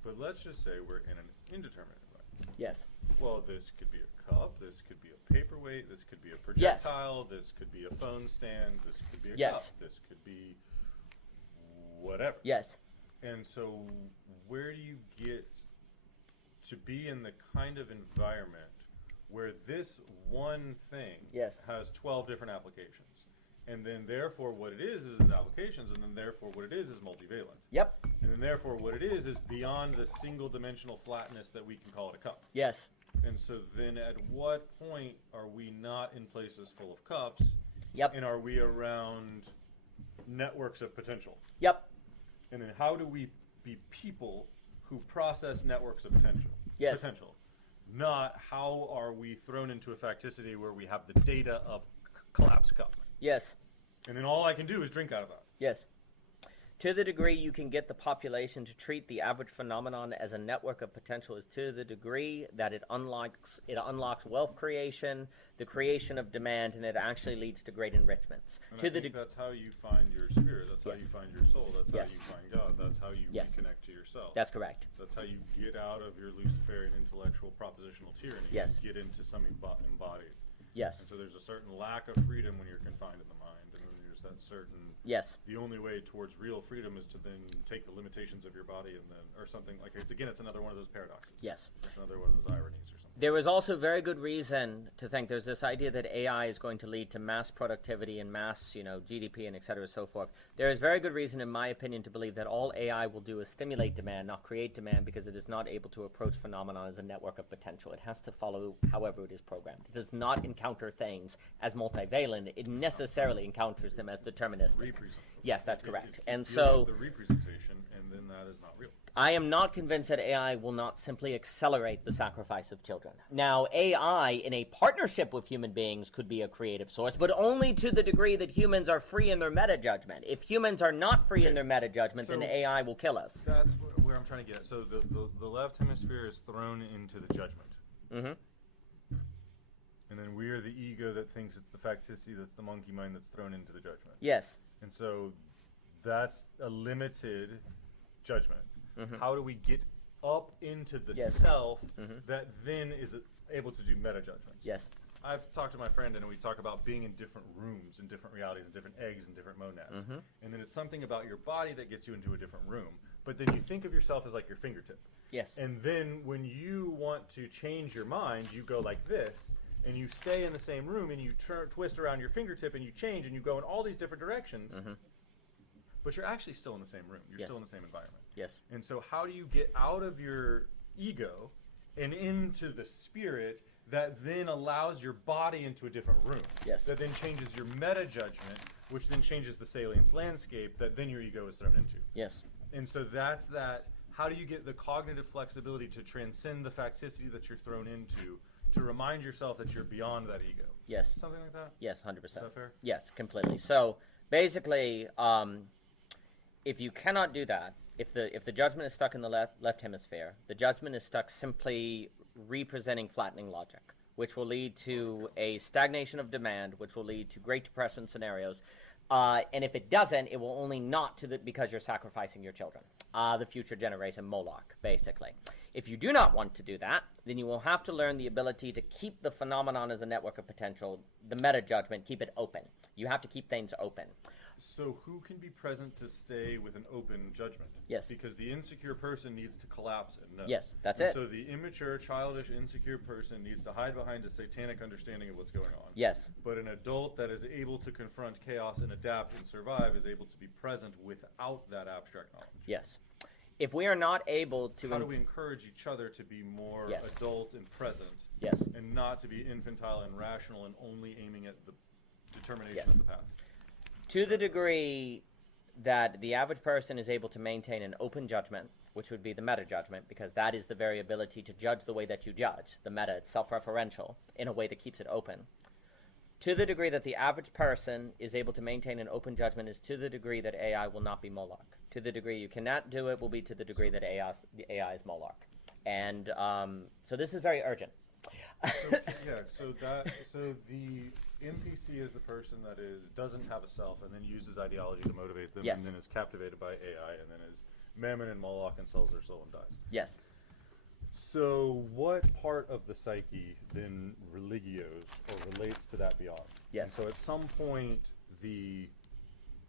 But let's just say we're in an indeterminate environment. Yes. Well, this could be a cup, this could be a paperweight, this could be a projectile, this could be a phone stand, this could be a cup, this could be whatever. Yes. And so where do you get to be in the kind of environment where this one thing has 12 different applications? And then therefore what it is applications, and then therefore what it is multivalent. Yep. And then therefore what it is beyond the single dimensional flatness that we can call it a cup. Yes. And so then at what point are we not in places full of cups? Yep. And are we around networks of potential? Yep. And then how do we be people who process networks of potential? Yes. Potential. Not how are we thrown into a facticity where we have the data of collapsed cup. Yes. And then all I can do is drink out of that. Yes. To the degree you can get the population to treat the average phenomenon as a network of potential is to the degree that it unlocks wealth creation, the creation of demand, and it actually leads to great enrichments. And I think that's how you find your spirit. That's how you find your soul. That's how you find God. That's how you reconnect to yourself. That's correct. That's how you get out of your Luciferian intellectual propositional tyranny. Yes. And get into some embodied. Yes. And so there's a certain lack of freedom when you're confined in the mind, and then there's that certain. Yes. The only way towards real freedom is to then take the limitations of your body and then, or something like it's another one of those paradoxes. Yes. It's another one of those ironies or something. There is also very good reason to think there's this idea that AI is going to lead to mass productivity and mass, GDP and et cetera, so forth. There is very good reason, in my opinion, to believe that all AI will do is stimulate demand, not create demand, because it is not able to approach phenomena as a network of potential. It has to follow however it is programmed. It does not encounter things as multivalent. It necessarily encounters them as deterministic. Yes, that's correct. And so the representation, and then that is not real. I am not convinced that AI will not simply accelerate the sacrifice of children. Now, AI in a partnership with human beings could be a creative source, but only to the degree that humans are free in their meta judgment. If humans are not free in their meta judgment, then AI will kill us. That's where I'm trying to get at. So the left hemisphere is thrown into the judgment. Mm-hmm. And then we are the ego that thinks it's the facticity, that's the monkey mind that's thrown into the judgment. Yes. And so that's a limited judgment. Mm-hmm. How do we get up into the self that then is able to do meta judgments? Yes. I've talked to my friend and we talk about being in different rooms, in different realities, in different eggs, and different monads. Mm-hmm. And then it's something about your body that gets you into a different room. But then you think of yourself as like your fingertip. Yes. And then when you want to change your mind, you go like this, and you stay in the same room, and you twist around your fingertip, and you change, and you go in all these different directions. Mm-hmm. But you're actually still in the same room. You're still in the same environment. Yes. And so how do you get out of your ego and into the spirit that then allows your body into a different room. Yes. That then changes your meta judgment, which then changes the salience landscape that then your ego is thrown into. Yes. And so that's that. How do you get the cognitive flexibility to transcend the facticity that you're thrown into, to remind yourself that you're beyond that ego? Yes. Something like that? Yes, 100%. Is that fair? Yes, completely. So basically, if you cannot do that, if the judgment is stuck in the left hemisphere, the judgment is stuck simply representing flattening logic, which will lead to a stagnation of demand, which will lead to Great Depression scenarios. And if it doesn't, it will only not because you're sacrificing your children, the future generation, Moloch, basically. If you do not want to do that, then you will have to learn the ability to keep the phenomenon as a network of potential, the meta judgment, keep it open. You have to keep things open. So who can be present to stay with an open judgment? Yes. Because the insecure person needs to collapse and know. Yes, that's And it. So the immature, childish, insecure person needs to hide behind a satanic understanding of what's going on. Yes. But an adult that is able to confront chaos and adapt and survive is able to be present without that abstract knowledge. Yes. If we are not able to... How do we encourage each other to be more Yes. adult and present? Yes. And not to be infantile and rational and only aiming at the determination Yes. of the past? To the degree that the average person is able to maintain an open judgment, which would be the meta judgment, because that is the very ability to judge the way that you judge. The meta, it's self-referential in a way that keeps it open. To the degree that the average person is able to maintain an open judgment is to the degree that AI will not be Moloch. To the degree you cannot do it will be to the degree that AI is Moloch. And so this is very urgent. So the NPC is the person that doesn't have a self and then uses ideology to motivate them, Yes. and then is captivated by AI and then is Mammon and Moloch and sells their soul and dies. Yes. So what part of the psyche then religios or relates to that beyond? Yes. And so at some point the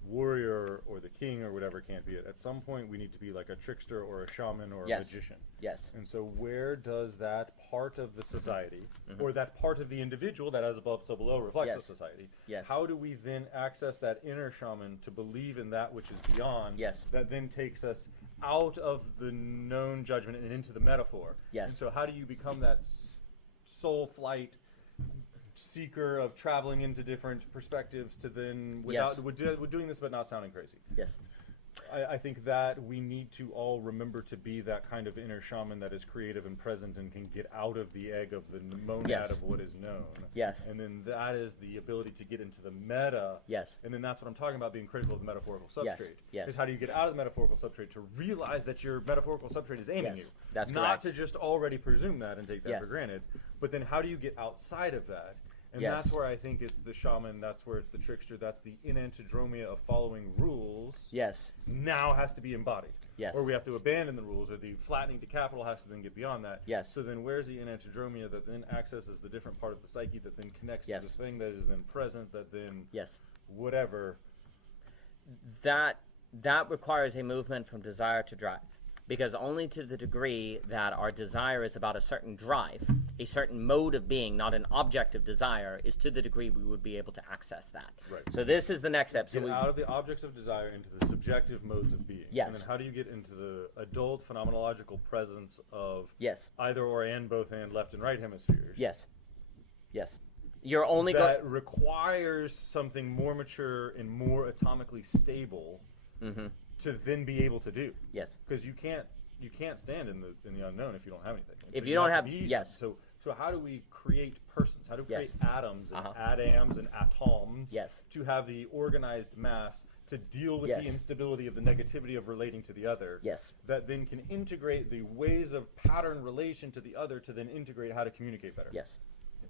warrior or the king or whatever can't be it. At some point we need to be like a trickster or a shaman or Yes. a magician. Yes. And so where does that part of the society, or that part of the individual that as above so below reflects Yes. the society, Yes. how do we then access that inner shaman to believe in that which is beyond, Yes. that then takes us out of the known judgment and into the metaphor? Yes. And so how do you become that soul flight seeker of traveling into different perspectives to then, without, Yes. we're doing this but not sounding crazy? Yes. I think that we need to all remember to be that kind of inner shaman that is creative and present and can get out of the egg of the monad Yes. of what is known. Yes. And then that is the ability to get into the meta. Yes. And then that's what I'm talking about, being critical of the metaphorical Yes. substrate. Yes. Is how do you get out of the metaphorical substrate to realize that your metaphorical substrate is aiming Yes. you? That's Not correct. to just already presume that and take that Yes. for granted. But then how do you get outside of that? And Yes. that's where I think it's the shaman, that's where it's the trickster, that's the enantidromia of following rules. Yes. Now has to be embodied. Yes. Or we have to abandon the rules, or the flattening to capital has to then get beyond that. Yes. So then where's the enantidromia that then accesses the different part of the psyche that then connects Yes. to the thing that is then present, that then Yes. whatever. That requires a movement from desire to drive, because only to the degree that our desire is about a certain drive, a certain mode of being, not an object of desire, is to the degree we would be able to access that. Right. So this is the next step. So Get we out of the objects of desire into the subjective modes of being. Yes. And then how do you get into the adult phenomenological presence of Yes. either or and both and left and right hemispheres? Yes. Yes. You're only That requires something more mature and more atomically stable to then be able to do. Yes. Because you can't stand in the unknown if you don't have anything. And If so you don't have have- to be yes. So how do we create persons? How do we Yes. create atoms and Uh-huh. atoms and atoms Yes. to have the organized mass to deal with Yes. the instability of the negativity of relating to the other? Yes. That then can integrate the ways of pattern relation to the other to then integrate how to communicate better. Yes.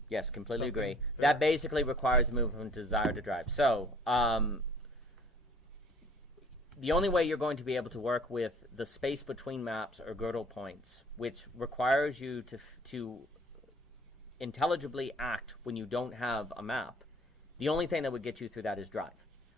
Yes, completely Something agree. fair? That basically requires a movement from desire to drive. So, the only way you're going to be able to work with the space between maps or Gödel points, which requires you to intelligibly act when you don't have a map, the only thing that would get you through that is drive.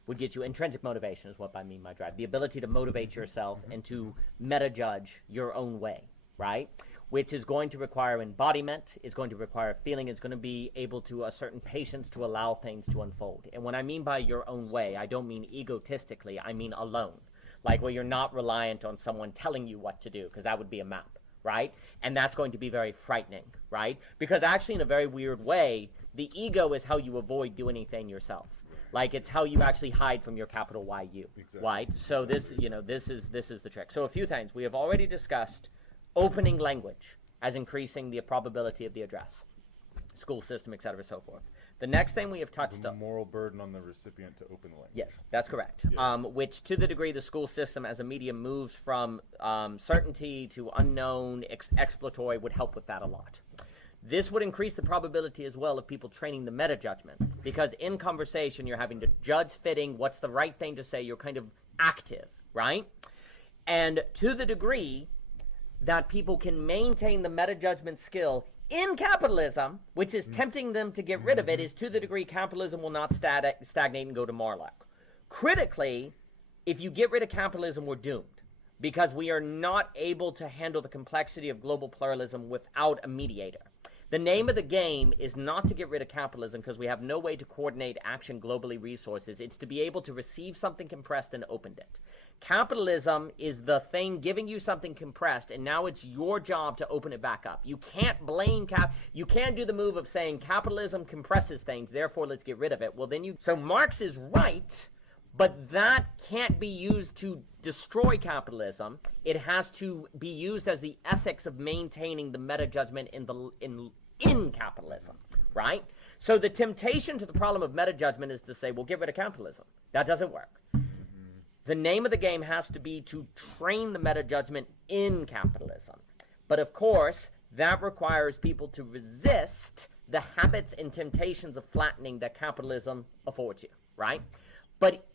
Would get you intrinsic motivation is what I mean by drive. The ability to motivate yourself and to meta-judge your own way, right? Which is going to require embodiment, it's going to require feeling, it's going to be able to a certain patience to allow things to unfold. And when I mean by your own way, I don't mean egotistically, I mean alone. Like where you're not reliant on someone telling you what to do, because that would be a map, right? And that's going to be very frightening, right? Because actually, in a very weird way, the ego is how you avoid doing anything yourself. Like, it's how you actually hide from your capital Y you, right? So this, this is the trick. So a few things. We have already discussed opening language as increasing the probability of the address, school system, et cetera, so forth. The next thing we have touched The on. moral burden on the recipient to open the language. Yes, that's correct. Yeah. Which, to the degree the school system as a medium moves from certainty to unknown, exploratory, would help with that a lot. This would increase the probability as well of people training the meta judgment, because in conversation you're having to judge fitting what's the right thing to say. You're kind of active, right? And to the degree that people can maintain the meta judgment skill in capitalism, which is tempting them to get rid of it, is to the degree capitalism will not stagnate and go to Marlock. Critically, if you get rid of capitalism, we're doomed, because we are not able to handle the complexity of global pluralism without a mediator. The name of the game is not to get rid of capitalism, because we have no way to coordinate action globally resources. It's to be able to receive something compressed and open it. Capitalism is the thing giving you something compressed, and now it's your job to open it back up. You can't blame you can't do the move of saying capitalism compresses things, therefore let's get rid of it. Well, then so Marx is right, but that can't be used to destroy capitalism. It has to be used as the ethics of maintaining the meta judgment in capitalism, right? So the temptation to the problem of meta judgment is to say, well, get rid of capitalism. That doesn't work. The name of the game has to be to train the meta judgment in capitalism. But of course, that requires people to resist the habits and temptations of flattening that capitalism affords you, right? But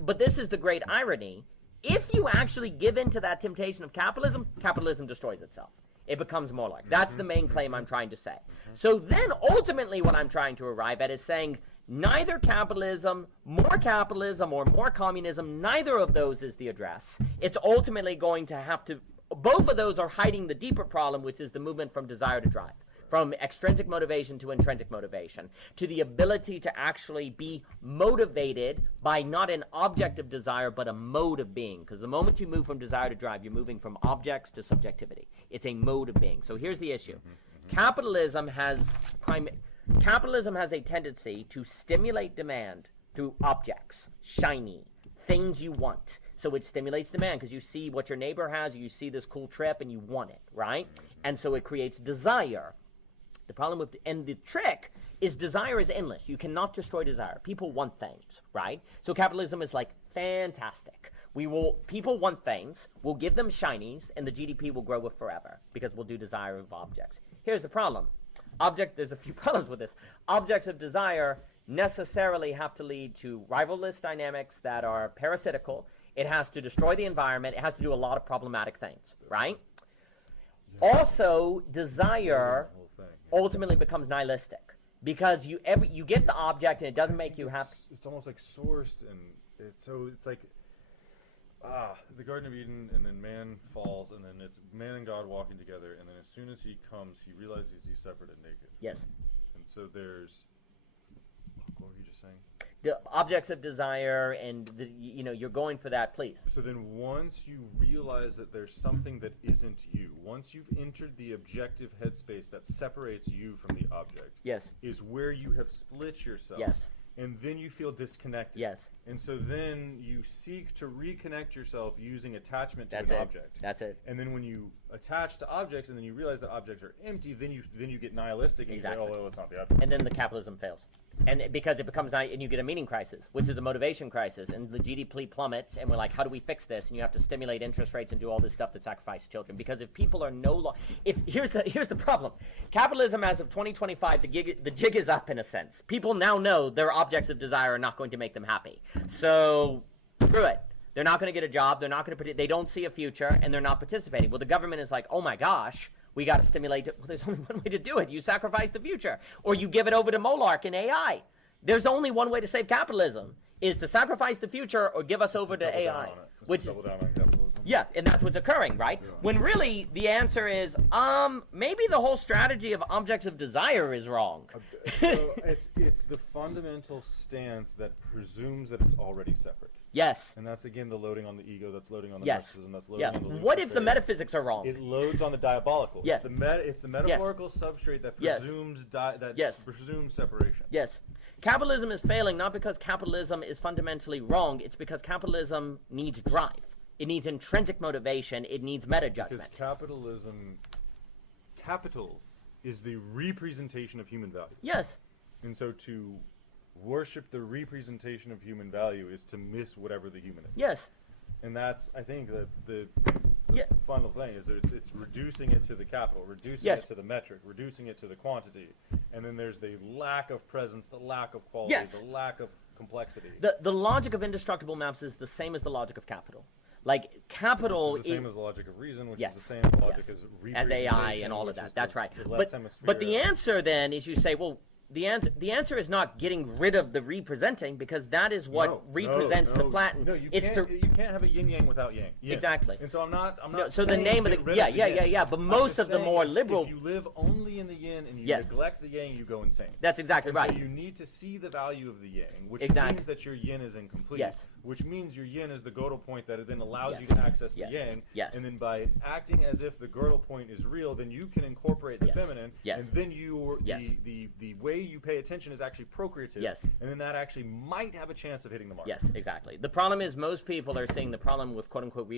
but this is the great irony, if you actually give in to that temptation of capitalism, capitalism destroys itself. It becomes more like. That's the main claim I'm trying to say. So then ultimately what I'm trying to arrive at is saying neither capitalism, or more communism, neither of those is the address. It's ultimately going to have to, both of those are hiding the deeper problem, which is the movement from desire to drive. From extrinsic motivation to intrinsic motivation, to the ability to actually be motivated by not an object of desire, but a mode of being. Because the moment you move from desire to drive, you're moving from objects to subjectivity. It's a mode of being. So here's the issue. Capitalism has a tendency to stimulate demand through objects, shiny, things you want. So it stimulates demand because you see what your neighbor has, you see this cool trip, and you want it, right? And so it creates desire. The problem with, and the trick is desire is endless. You cannot destroy desire. People want things, right? So capitalism is like, fantastic. People want things, we'll give them shinies, and the GDP will grow with forever because we'll do desire of objects. Here's the problem. There's a few problems with this. Objects of desire necessarily have to lead to rivalrous dynamics that are parasitical. It has to destroy the environment. It has to do a lot of problematic things, right? Also, desire ultimately becomes nihilistic because you get the object and it doesn't make you happy. It's almost like sourced, and it's like the Garden of Eden, and then man falls, and then it's man and God walking together, and then as soon as he comes, he realizes he's separate and naked. Yes. And so there's, what were you just saying? The objects of desire, and you're going for that, please. So then once you realize that there's something that isn't you, once you've entered the objective headspace that separates you from the object, yes, is where you have split yourself. Yes. And then you feel disconnected. Yes. And so then you seek to reconnect yourself using attachment to That's an it. object. That's it. And then when you attach to objects and then you realize that objects are empty, then you get nihilistic and Exactly. you say, oh, well, it's not the object. And then the capitalism fails. And because it becomes, and you get a meaning crisis, which is a motivation crisis, and the GDP plummets, and we're like, how do we fix this? And you have to stimulate interest rates and do all this stuff that sacrifices children. Because if people are no longer, here's the problem. Capitalism as of 2025, the jig is up in a sense. People now know their objects of desire are not going to make them happy. So, screw it. They're not going to get a job, they don't see a future, and they're not participating. Well, the government is like, oh my gosh, we got to stimulate it. Well, there's only one way to do it. You sacrifice the future. Or you give it over to Molark and AI. There's only one way to save capitalism, is to sacrifice the future or give us over to AI. Which is, double down on capitalism. yeah, and that's what's occurring, right? Yeah. When really the answer is, maybe the whole strategy of objects of desire is wrong. So it's the fundamental stance that presumes that it's already separate. Yes. And that's again the loading on the ego, that's loading on the Yes. narcissism, that's loading Yeah. on the What if the Luciferian. metaphysics are wrong? It loads on the diabolical. Yes. It's the metaphorical substrate that Yes. presumes Yes. presumes separation. Yes. Capitalism is failing not because capitalism is fundamentally wrong, it's because capitalism needs drive. It needs intrinsic motivation, it needs meta-judgment. Because capital is the representation of human value. Yes. And so to worship the representation of human value is to miss whatever the human is. Yes. And that's, I think, the Yeah. final thing is that it's reducing it to the capital, reducing Yes. it to the metric, reducing it to the quantity. And then there's the lack of presence, the lack of quality, Yes. the lack of complexity. The logic of indestructible maps is the same as the logic of capital. Like, capital Which is the same as the logic of reason, which Yes. is the same logic Yes. as as representation, AI and all of which that. is That's the- right. the left hemisphere. But the answer then is you say, well, the answer is not getting rid of the representing, because that is what represents the flattened. No, you it's can't. the You can't have a yin yang without yang. Yin. Exactly. And so I'm not. No, so the saying name of get the rid yeah of the yeah yin. yeah yeah. But I'm most just of the saying more if liberal. you live only in the yin and you Yes. neglect the yang, you go insane. That's exactly And right. So you need to see the value of the yang, which Exactly. means that your yin is incomplete. Yes. Which means your yin is the Gödel point that it then allows Yes. you to access Yes. the yang. Yes. And then by acting as if the Gödel point is real, then you can incorporate the Yes. feminine. Yes. And then Yes. the way you pay attention is actually procreative. Yes. And then that actually might have a chance of hitting the mark. Yes, exactly. The problem is most people are seeing the problem with quote-unquote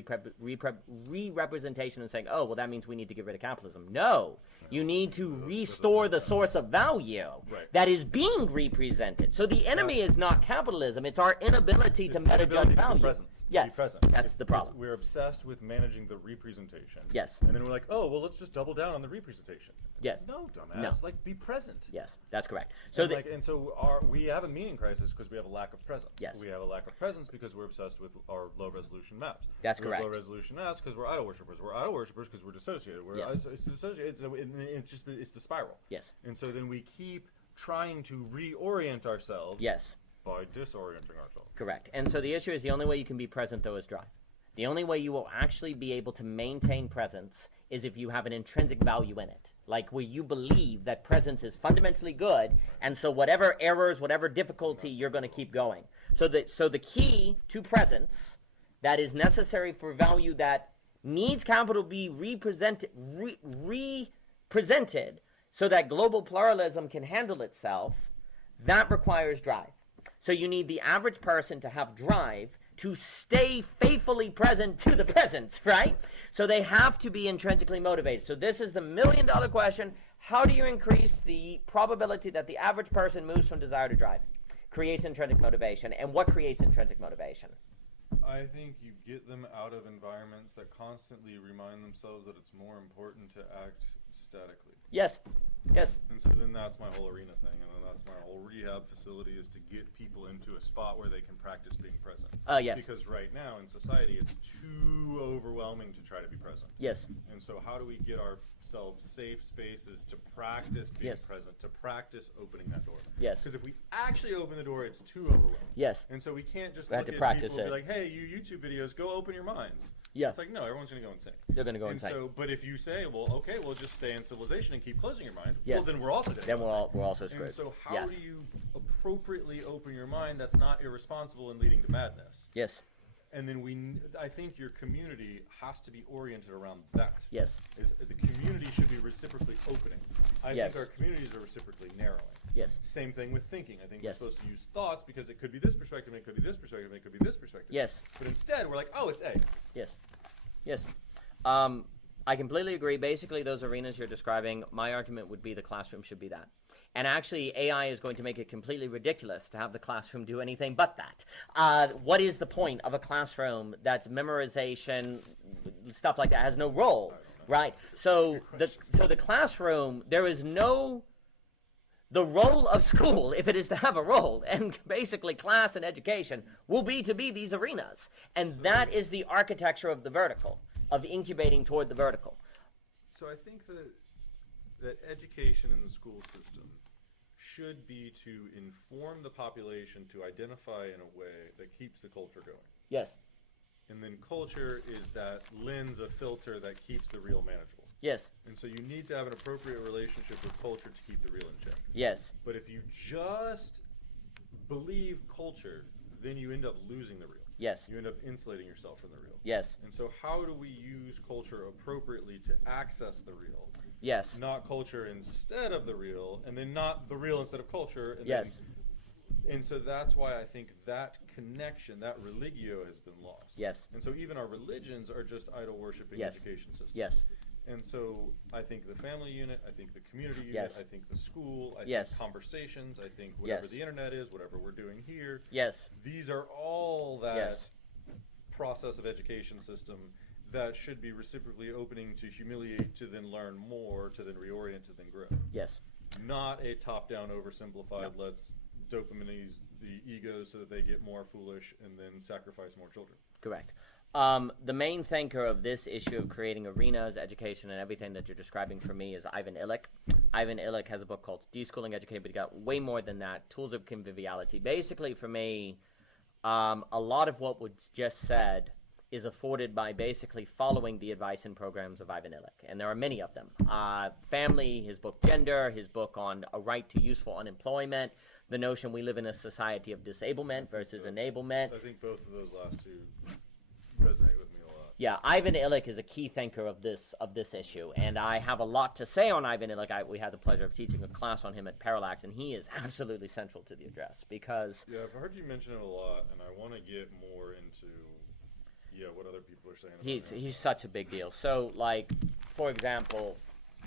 re-representation and saying, oh, well, that means we need to get rid of capitalism. No, you need to restore the source of value Right. that is being represented. So the enemy is not capitalism, it's our inability to It's the meta-judge inability to be value. present, to Yes, be present. that's the problem. We're obsessed with managing the representation. Yes. And then we're like, oh, well, let's just double down on the representation. Yes. No, dumbass. No. Like, be present. Yes, that's correct. So We have a meaning crisis because we have a lack of presence. Yes. We have a lack of presence because we're obsessed with our low-resolution maps. That's We have correct. low-resolution maps because we're idol worshippers. We're idol worshippers because we're dissociated. Yes. It's dissociated. It's the spiral. Yes. And so then we keep trying to reorient ourselves. Yes. By disorienting ourselves. Correct. And so the issue is the only way you can be present, though, is drive. The only way you will actually be able to maintain presence is if you have an intrinsic value in it. Like where you believe that presence is fundamentally good, and so whatever errors, whatever difficulty, you're going to keep going. So the key to presence that is necessary for value that needs capital be represented so that global pluralism can handle itself, that requires drive. So you need the average person to have drive to stay faithfully present to the presence, right? So they have to be intrinsically motivated. So this is the million-dollar question. How do you increase the probability that the average person moves from desire to drive? Creates intrinsic motivation. And what creates intrinsic motivation? I think you get them out of environments that constantly remind themselves that it's more important to act statically. Yes. Yes. And so then that's my whole arena thing, and then that's my whole rehab facility is to get people into a spot where they can practice being present. Yes. Because right now in society it's too overwhelming to try to be present. Yes. And so how do we get ourselves safe spaces to practice being Yes. present, to practice opening that door? Yes. Because if we actually open the door, it's too overwhelming. Yes. And so we can't just We have look to at practice people and be it. like, hey, you YouTube videos, go open your minds. Yeah. It's like, no, everyone's going to go insane. They're going to go And insane. so, but if you say, well, okay, we'll just stay in civilization and keep closing your mind, Yes. well, then we're also going to Then go insane. we're also screwed. And so how Yes. do you appropriately open your mind that's not irresponsible and leading to madness? Yes. And then I think your community has to be oriented around that. Yes. Is the community should be reciprocally opening. I Yes. think our communities are reciprocally narrowing. Yes. Same thing with thinking. I think Yes. we're supposed to use thoughts because it could be this perspective, and it could be this perspective, and it could be this perspective. Yes. But instead, we're like, oh, it's A. Yes. Yes. I completely agree. Basically, those arenas you're describing, my argument would be the classroom should be that. And actually, AI is going to make it completely ridiculous to have the classroom do anything but that. What is the point of a classroom that's memorization, stuff like that, has no role, right? So the classroom, there is no... The role of school, if it is to have a role, and basically class and education, will be to be these arenas. And that is the architecture of the vertical, of incubating toward the vertical. So I think that education in the school system should be to inform the population to identify in a way that keeps the culture going. Yes. And then culture is that lens, a filter that keeps the real manageable. Yes. And so you need to have an appropriate relationship with culture to keep the real in check. Yes. But if you just believe culture, then you end up losing the real. Yes. You end up insulating yourself from the real. Yes. And so how do we use culture appropriately to access the real? Yes. Not culture instead of the real, and then not the real instead of culture. And Yes. And so that's why I think that connection, that religio, has been lost. Yes. And so even our religions are just idol worshiping Yes. education systems. Yes. And so I think the family unit, I think the community unit, Yes. I think the school, I Yes. think conversations, I think whatever Yes. the internet is, whatever we're doing here. Yes. These are all that Yes. process of education system that should be reciprocally opening to humiliate, to then learn more, to then reorient, to then grow. Yes. Not a top-down, oversimplified, No. let's dopaminize the egos so that they get more foolish and then sacrifice more children. Correct. The main thinker of this issue of creating arenas, education, and everything that you're describing for me is Ivan Illich. Ivan Illich has a book called Deschooling Education, but he got way more than that. Tools of Conviviality. Basically, for me, a lot of what was just said is afforded by basically following the advice and programs of Ivan Illich, and there are many of them. Family, his book Gender, his book on a right to useful unemployment, the notion we live in a society of disablement versus enablement. I think both of those last two resonate with me a lot. Yeah, Ivan Illich is a key thinker of this issue, and I have a lot to say on Ivan Illich. We had the pleasure of teaching a class on him at Parallax, and he is absolutely central to the address because Yeah, I've heard you mention it a lot, and I want to get more into what other people are saying about him. he's such a big deal. So, like, for example,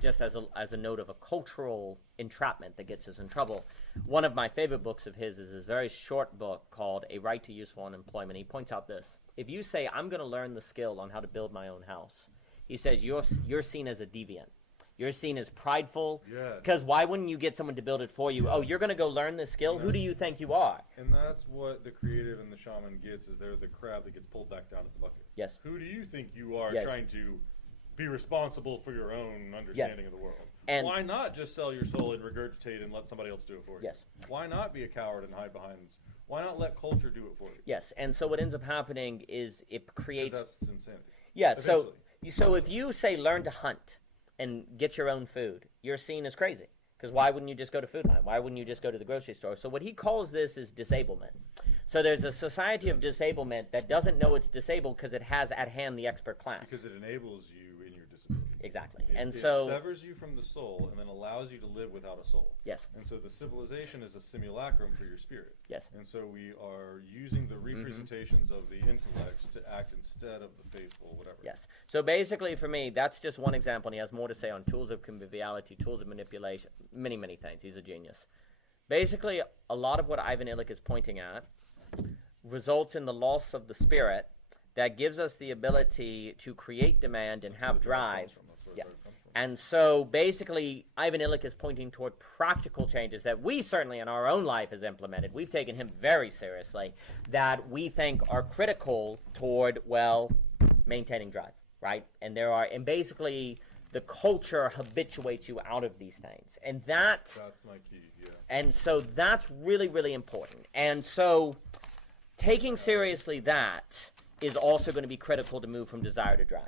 just as a note of a cultural entrapment that gets us in trouble, one of my favorite books of his is this very short book called A Right to Useful Unemployment. He points out this: if you say, I'm going to learn the skill on how to build my own house, he says you're seen as a deviant. You're seen as prideful. Yes. Because why wouldn't you get someone to build it for you? Oh, you're going to go learn this skill? Who do you think you are? And that's what the creative and the shaman gets, is they're the crab that gets pulled back down at the bucket. Yes. Who do you think you are, Yes. trying to be responsible for your own understanding of the world? And- why not just sell your soul and regurgitate and let somebody else do it for you? Yes. Why not be a coward and hide behind this? Why not let culture do it for you? Yes, and so what ends up happening is it creates... Because that's insanity. Yeah, so Eventually. if you say learn to hunt and get your own food, you're seen as crazy. Because why wouldn't you just go to Food Line? Why wouldn't you just go to the grocery store? So what he calls this is disablement. So there's a society of disablement that doesn't know it's disabled because it has at hand the expert class. Because it enables you in your disability. Exactly. It so severs you from the soul and then allows you to live without a soul. Yes. And so the civilization is a simulacrum for your spirit. Yes. And so we are using the representations of the intellect to act instead of the faithful, whatever. Yes. So basically, for me, that's just one example, and he has more to say on tools of conviviality, tools of manipulation, many, many things. He's a genius. Basically, a lot of what Ivan Illich is pointing at results in the loss of the spirit that gives us the ability to create demand and have drive. Yeah. And so basically, Ivan Illich is pointing toward practical changes that we certainly in our own life has implemented. We've taken him very seriously, that we think are critical toward, well, maintaining drive, right? And basically the culture habituates you out of these things. And that's my key, yeah. And so that's really, really important. And so taking seriously that is also going to be critical to move from desire to drive.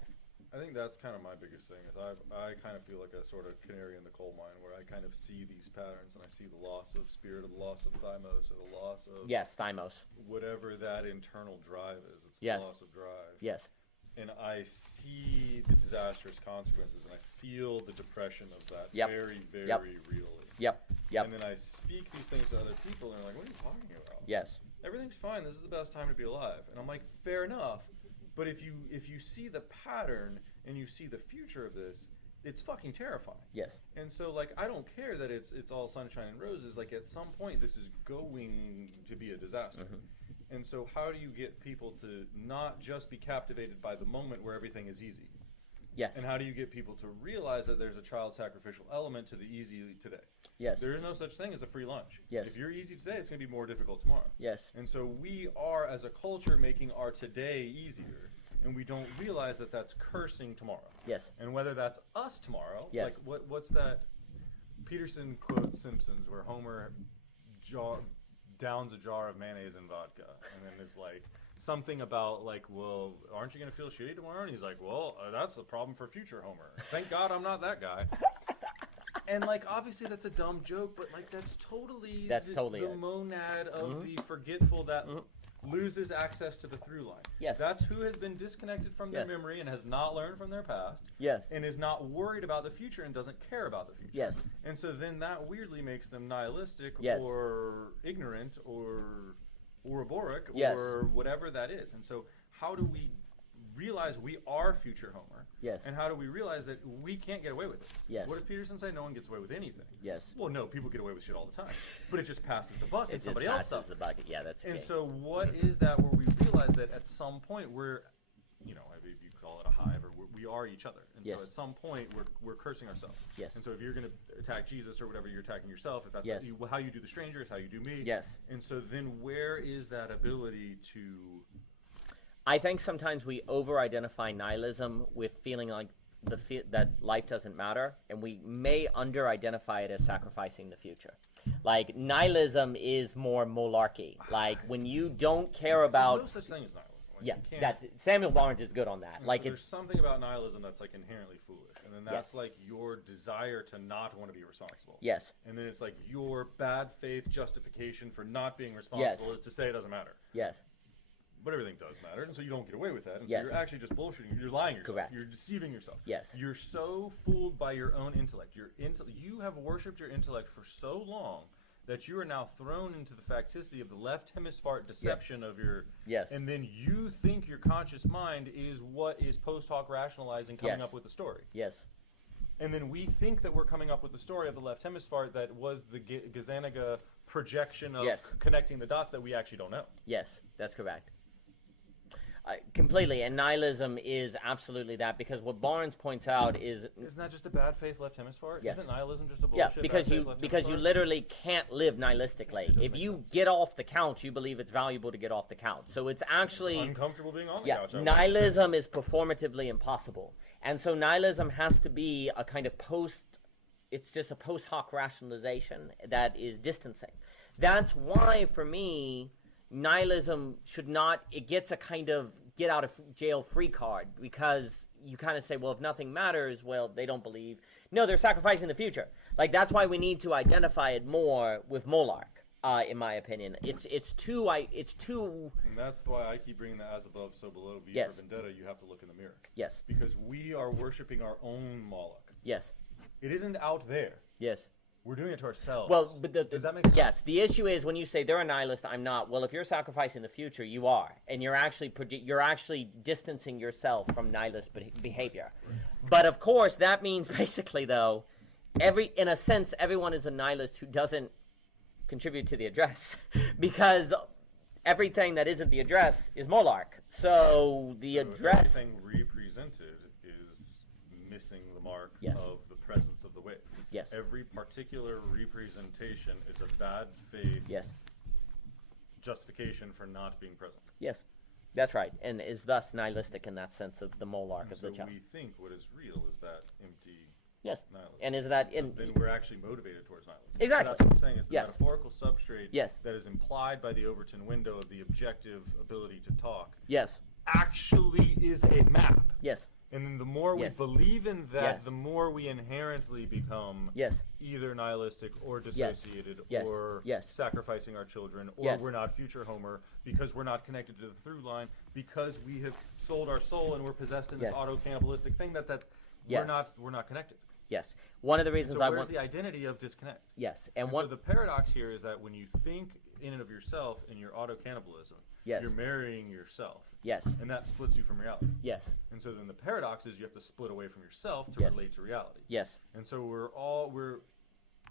I think that's kind of my biggest thing, is I kind of feel like a sort of canary in the coal mine, where I kind of see these patterns and I see the loss of spirit, or the loss of thymos, or the loss of Yes, thymos. whatever that internal drive is. It's the Yes. loss of drive. Yes. And I see the disastrous consequences, and I feel the depression of that Yep. very, very Yep. really. Yep. Yep. And then I speak these things to other people, and they're like, what are you talking about? Yes. Everything's fine. This is the best time to be alive. And I'm like, fair enough. But if you see the pattern and you see the future of this, it's fucking terrifying. Yes. And so, like, I don't care that it's all sunshine and roses. Like, at some point, this is going to be a disaster. Mm-hmm. And so, how do you get people to not just be captivated by the moment where everything is easy? Yes. And how do you get people to realize that there's a child sacrificial element to the easy today? Yes. There is no such thing as a free lunch. Yes. If you're easy today, it's going to be more difficult tomorrow. Yes. And so we are, as a culture, making our today easier, and we don't realize that that's cursing tomorrow. Yes. And whether that's us tomorrow, Yes. like what's that? Peterson quotes Simpsons, where Homer downs a jar of mayonnaise and vodka, and then is like something about like, well, aren't you going to feel shitty tomorrow? And he's like, well, that's a problem for future Homer. Thank God I'm not that guy. And like, obviously that's a dumb joke, but like that's totally That's totally the it. monad of the forgetful that loses access to the through line. Yes. That's who has been disconnected from their Yes. memory and has not learned from their past. Yes. And is not worried about the future and doesn't care about the future. Yes. And so then that weirdly makes them nihilistic Yes. or ignorant or ouroboros Yes. or whatever that is. And so how do we realize we are future Homer? Yes. And how do we realize that we can't get away with it? Yes. What does Peterson say? No one gets away with anything. Yes. Well, no, people get away with shit all the time. But it just passes the buck It and just somebody else passes suffers. the bucket. Yeah, that's And key. so what is that where we realize that at some point we're, you know, if you call it a hive, or we are each other. And Yes. so at some point we're cursing ourselves. Yes. And so if you're going to attack Jesus or whatever, you're attacking yourself. If that's Yes. how you do the stranger, it's how you do me. Yes. And so then where is that ability to... I think sometimes we over-identify nihilism with feeling like that life doesn't matter, and we may under-identify it as sacrificing the future. Like, nihilism is more molarchy. Like, when you don't care about... There's no such thing as nihilism. Like, Yeah, you can't- that Samuel Barnes is good on that. and Like, so it, there's something about nihilism that's like inherently foolish. And then that's Yes. like your desire to not want to be responsible. yes, And then it's like your bad faith justification for not being responsible is to say it doesn't matter. yes, But everything does matter, and so you don't get away with that. And Yes. so you're actually just bullshitting. You're lying yourself. Correct. You're deceiving yourself. Yes. You're so fooled by your own intellect. You have worshipped your intellect for so long that you are now thrown into the facticity of the left hemisphere deception of your... Yes. And then you think your conscious mind is what is post hoc rationalizing coming Yes. up with the story. yes, And then we think that we're coming up with the story of the left hemisphere that was the Gazzaniga projection of Yes. connecting the dots that we actually don't know. yes, that's correct. Completely, and nihilism is absolutely that, because what Barnes points out is Isn't that just a bad faith left hemisphere? Yes. Isn't nihilism just a bullshit yeah, because bad faith you left because you hemisphere? literally can't live nihilistically. If make you sense. get off the couch, you believe it's valuable to get off the couch. So it's actually uncomfortable being on the yeah, couch. I would nihilism is performatively impossible, and so nihilism has to be a kind of it's just a post hoc rationalization that is distancing. That's why, for me, nihilism should not. It gets a kind of get out of jail free card, because you kind of say, well, if nothing matters, well, they don't believe. No, they're sacrificing the future. Like, that's why we need to identify it more with Molark, in my opinion. It's too. And that's why I keep bringing the as above, so below. V Yes. for vendetta. You have to look in the mirror Yes, because we are worshiping our own Moloch. yes, It isn't out there. yes. We're doing it to ourselves. Well, but does that make sense? Yes, the issue is when you say they're a nihilist, I'm not. Well, if you're sacrificing the future, you are, and you're actually distancing yourself from nihilist behavior. But of course, that means basically, though, in a sense, everyone is a nihilist who doesn't contribute to the address, because everything that isn't the address is Molark. So the So address. everything represented is missing the mark Yes. of the presence of the wave. Yes. Every particular representation is a bad faith Yes. justification for not being present. Yes. That's right, and is thus nihilistic in that sense of the Molark And of so the child. we think what is real is that empty Yes. nihilism. And is that So in then we're actually motivated towards nihilism. Exactly. So that's what I'm saying is the Yes. metaphorical substrate Yes. that is implied by the Overton window of the objective ability to talk Yes. actually is a map. Yes. And then the more Yes. we believe in that, Yes. the more we inherently become Yes. either nihilistic or dissociated Yes. or Yes. sacrificing our children, or Yes. we're not future Homer because we're not connected to the through line, because we have sold our soul and we're possessed in this Yes. auto-cannibalistic thing that Yes. we're not connected. Yes. One of the reasons So I where's want. the identity of disconnect? Yes. And And so one. the paradox here is that when you think in and of yourself in your auto-cannibalism, Yes. you're marrying yourself. Yes. And that splits you from reality. Yes. And so then the paradox is you have to split away from yourself to Yes. relate to reality. Yes. And so we're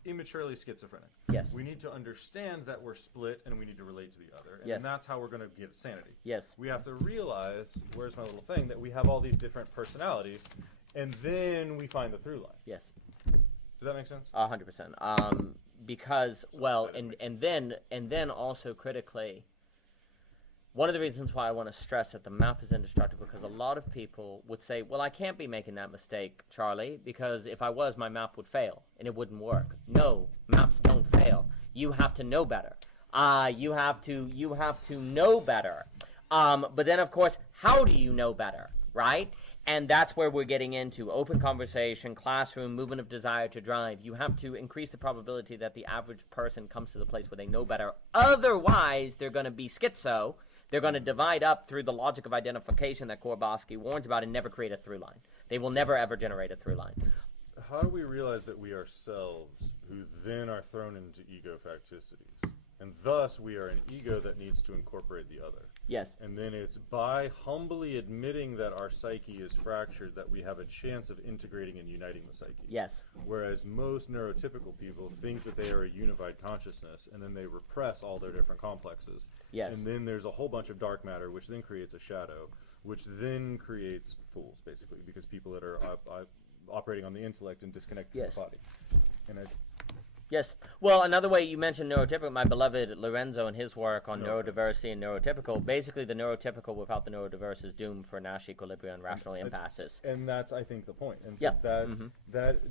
immaturely schizophrenic. Yes. We need to understand that we're split and we need to relate to the other. And Yes. then that's how we're going to get sanity. Yes. We have to realize, where's my little thing, that we have all these different personalities, and then we find the through line. Yes. Does that make sense? 100%. Because well, that makes and then also critically, one of the reasons why I want to stress that the map is indestructible, because a lot of people would say, well, I can't be making that mistake, Charlie, because if I was, my map would fail and it wouldn't work. No, maps don't fail. You have to know better. You have to know better. But then, of course, how do you know better, right? And that's where we're getting into open conversation, classroom, movement of desire to drive. You have to increase the probability that the average person comes to the place where they know better. Otherwise, they're going to be schizo, They're going to divide up through the logic of identification that Korbowski warns about and never create a through line. They will never, ever generate a through line. How do we realize that we are selves who then are thrown into ego facticities? And thus we are an ego that needs to incorporate the other. Yes. And then it's by humbly admitting that our psyche is fractured that we have a chance of integrating and uniting the psyche. Yes. Whereas most neurotypical people think that they are a unified consciousness, and then they repress all their different complexes. Yes. And then there's a whole bunch of dark matter, which then creates a shadow, which then creates fools, basically, because people that are operating on the intellect and disconnected Yes. from the body. And Yes. Well, another way you mentioned neurotypical, my beloved Lorenzo and his work on No neurodiversity and neurotypical, basically the neurotypical without the neurodiverse is doomed for Nash equilibrium and rational impasses. And that's, I think, the point. And so Yeah.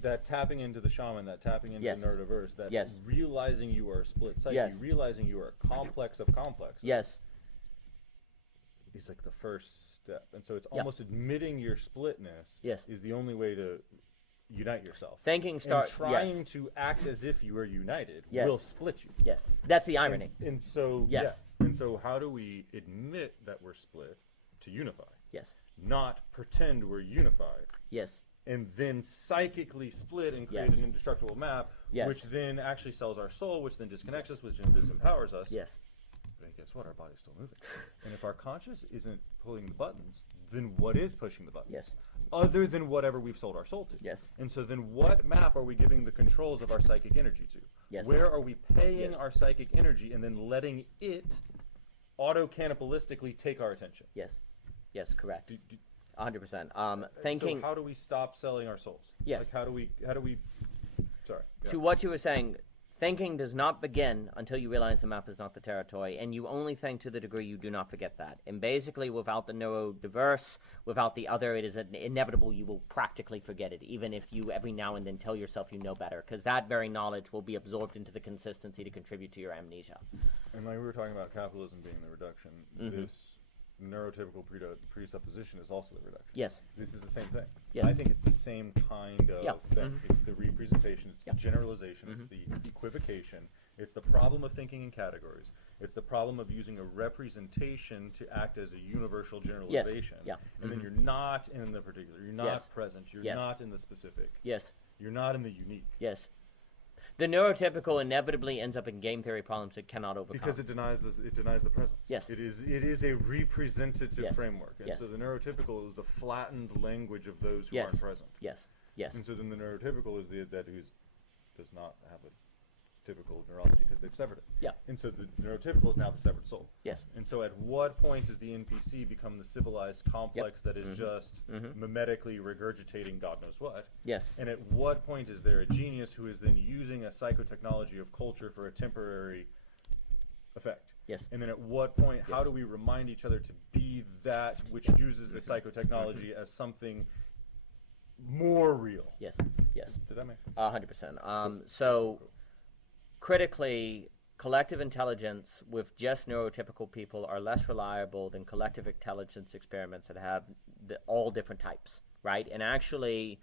that tapping into the shaman, that tapping into Yes. the neurodiverse, that Yes. realizing you are a split psyche, Yes. realizing you are a complex of complexes, Yes. is like the first step. And so it's Yeah. almost admitting your splitness Yes. is the only way to unite yourself. Thinking And start. trying Yes. to act as if you are united Yes. will split you. Yes. That's the irony. And so, Yes. yeah. And so how do we admit that we're split to unify? Yes. Not pretend we're unified. Yes. And then psychically split and create Yes. an indestructible map, Yes. which then actually sells our soul, which then disconnects us, which then disempowers us. Yes. But guess what? Our body's still moving. And if our conscious isn't pulling the buttons, then what is pushing the buttons? Yes. Other than whatever we've sold our soul to. Yes. And so then what map are we giving the controls of our psychic energy to? Yes. Where are we paying Yes. our psychic energy and then letting it auto-cannibalistically take our attention? Yes. Yes. Correct. 100%. So Thinking how do we stop selling our souls? Yes. Like how do we sorry. Yeah. to what you were saying, thinking does not begin until you realize the map is not the territory, and you only think to the degree you do not forget that. And basically, without the neurodiverse, without the other, it is inevitable you will practically forget it, even if you every now and then tell yourself you know better, because that very knowledge will be absorbed into the consistency to contribute to your amnesia. And like we were talking about capitalism being the reduction, this neurotypical presupposition is also the reduction. Yes. This is the same thing. Yes. I think it's the same kind of Yeah. thing. It's the representation, it's Yeah. the generalization, it's the equivocation, it's the problem of thinking in categories, it's the problem of using a representation to act as a universal generalization. Yeah. And then you're not in the particular, you're not Yes. present, you're Yes. not in the specific, Yes. you're not in the unique. Yes. The neurotypical inevitably ends up in game theory problems it cannot overcome. Because it denies the presence. Yes. It is a representative Yes. framework. And Yes. so the neurotypical is the flattened language of those who Yes. aren't present. Yes. Yes. And so then the neurotypical is that who does not have a typical neurology because they've severed it. Yeah. And so the neurotypical is now the severed soul. Yes. And so at what point does the NPC become the civilized complex that is just mimetically regurgitating God knows what? Yes. And at what point is there a genius who is then using a psychotechnology of culture for a temporary effect? Yes. And then at what point, how Yes. do we remind each other to be that which uses the psychotechnology as something more real? Yes. Yes. Did that make sense? 100%. So, critically, collective intelligence with just neurotypical people are less reliable than collective intelligence experiments that have all different types, right? And actually,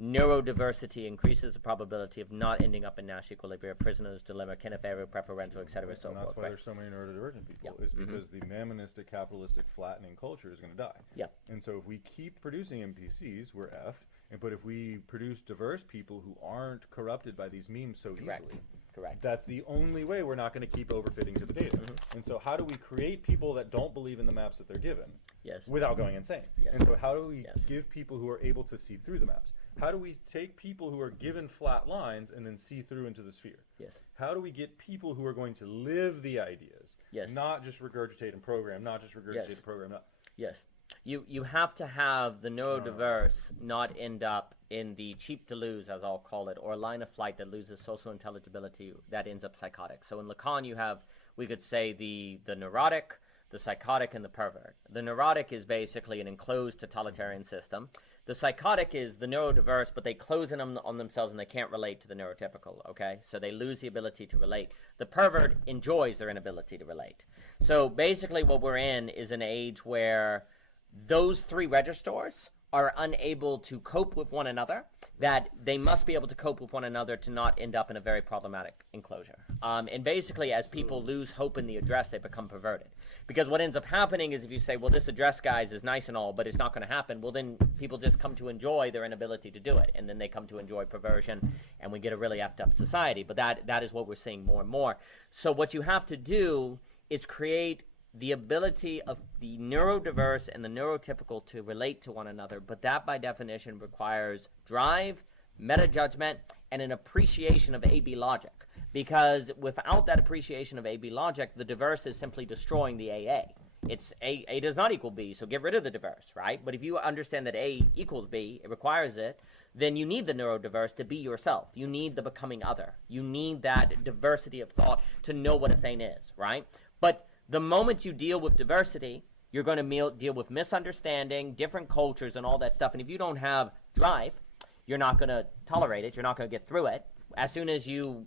neurodiversity increases the probability of not ending up in Nash equilibrium, prisoner's dilemma, Kenneth-Arrow preferential, et cetera, so And that's forth. why Right? there's so many neurodivergent people, Yeah. is because the mammonistic, capitalistic, flattening culture is going to die. Yeah. And so if we keep producing NPCs, we're effed. But if we produce diverse people who aren't corrupted by these memes so Correct. easily, Correct. that's the only way we're not going to keep overfitting to the data. And so how do we create people that don't believe in the maps that they're given Yes. without going insane? Yes. And so how do we Yes. give people who are able to see through the maps? How do we take people who are given flat lines and then see through into the sphere? Yes. How do we get people who are going to live the ideas, Yes. not just regurgitate and program, not just regurgitate Yes. and program, not Yes. You have to have the neurodiverse not end up in the cheap to lose, as I'll call it, or a line of flight that loses social intelligibility that ends up psychotic. So in Lacan, you have, we could say, the neurotic, the psychotic, and the pervert. The neurotic is basically an enclosed totalitarian system. The psychotic is the neurodiverse, but they close in on themselves and they can't relate to the neurotypical, okay? So they lose the ability to relate. The pervert enjoys their inability to relate. So basically what we're in is an age where those three registers are unable to cope with one another, that they must be able to cope with one another to not end up in a very problematic enclosure. And basically, as people lose hope in the address, they become perverted. Because what ends up happening is if you say, well, this address, guys, is nice and all, but it's not going to happen, well, then people just come to enjoy their inability to do it. And then they come to enjoy perversion, and we get a really effed up society. But that is what we're seeing more and more. So what you have to do is create the ability of the neurodiverse and the neurotypical to relate to one another. But that, by definition, requires drive, meta-judgment, and an appreciation of A-B logic. Because without that appreciation of A-B logic, the diverse is simply destroying the AA. It's A does not equal B, so get rid of the diverse, right? But if you understand that A equals B, it requires it, then you need the neurodiverse to be yourself. You need the becoming other. You need that diversity of thought to know what a thing is, right? But the moment you deal with diversity, you're going to deal with misunderstanding, different cultures, and all that stuff. And if you don't have drive, you're not going to tolerate it. You're not going to get through it. As soon as you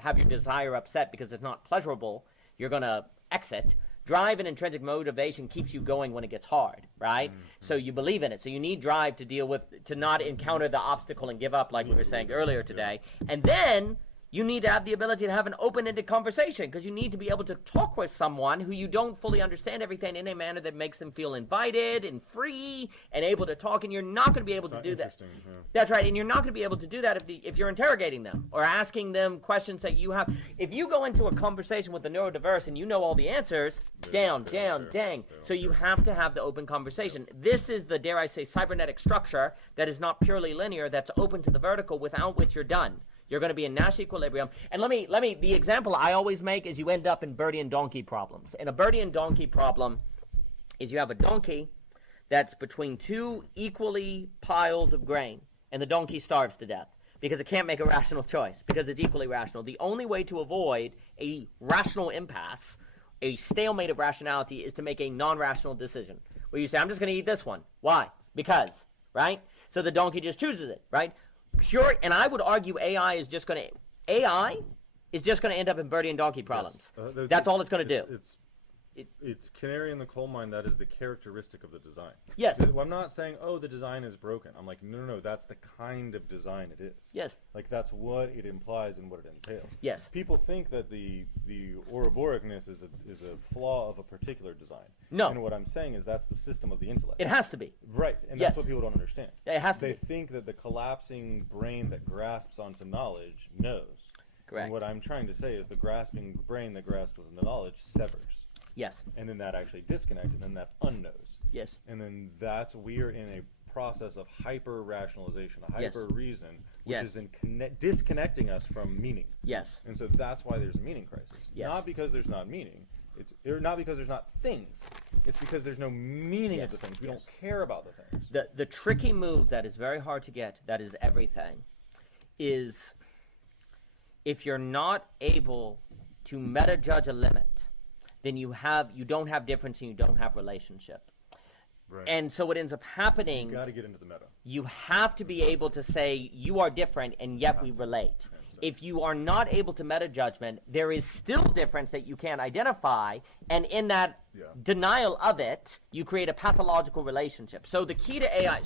have your desire upset because it's not pleasurable, you're going to exit. Drive and intrinsic motivation keeps you going when it gets hard, right? So you believe in it. So you need drive to deal with, to not encounter the obstacle and give up, like we were saying earlier today. And then you need to have the ability to have an open-ended conversation, because you need to be able to talk with someone who you don't fully understand everything in a manner that makes them feel invited and free and able to talk, and you're not going to be able to do that. Yeah. That's right, and you're not going to be able to do that if you're interrogating them or asking them questions that you have. If you go into a conversation with the neurodiverse and you know all the answers, dang. So you have to have the open conversation. This is the, dare I say, cybernetic structure that is not purely linear, that's open to the vertical, without which you're done. You're going to be in Nash equilibrium. And let me, the example I always make is you end up in birdie and donkey problems. And a birdie and donkey problem is you have a donkey that's between two equally piles of grain, and the donkey starves to death because it can't make a rational choice, because it's equally rational. The only way to avoid a rational impasse, a stalemate of rationality, is to make a non-rational decision, where you say, I'm just going to eat this one. Why? Because, right? So the donkey just chooses it, right? Pure, and I would argue AI is just going to end up in birdie and donkey problems. Yes. That's all it's going to do. It's canary in the coal mine. That is the characteristic of the design. Yes. I'm not saying, oh, the design is broken. I'm like, no, that's the kind of design it is. Yes. Like, that's what it implies and what it entails. Yes. People think that the Ouroboricness is a flaw of a particular design. No. And what I'm saying is that's the system of the intellect. It has to be. Right. And Yes. that's what people don't understand. It has to They be. think that the collapsing brain that grasps onto knowledge knows. Correct. And what I'm trying to say is the grasping brain that grasps onto knowledge severs. Yes. And then that actually disconnects, and then that unknows. Yes. And then we're in a process of hyper rationalization, a Yes. hyper reason, which Yes. is then disconnecting us from meaning. Yes. And so that's why there's a meaning crisis. Yes. Not because there's not meaning. Or not because there's not things. It's because there's no meaning of the things. We don't care about the things. The tricky move that is very hard to get, that is everything, is if you're not able to meta-judge a limit, then you don't have difference and you don't have relationship. Right. And so what ends up happening, You got to get into the meta. you have to be able to say you are different and yet we relate. If you are not able to meta judgment, there is still difference that you can't identify, and in that denial of it, you create a pathological relationship. So the key to AI,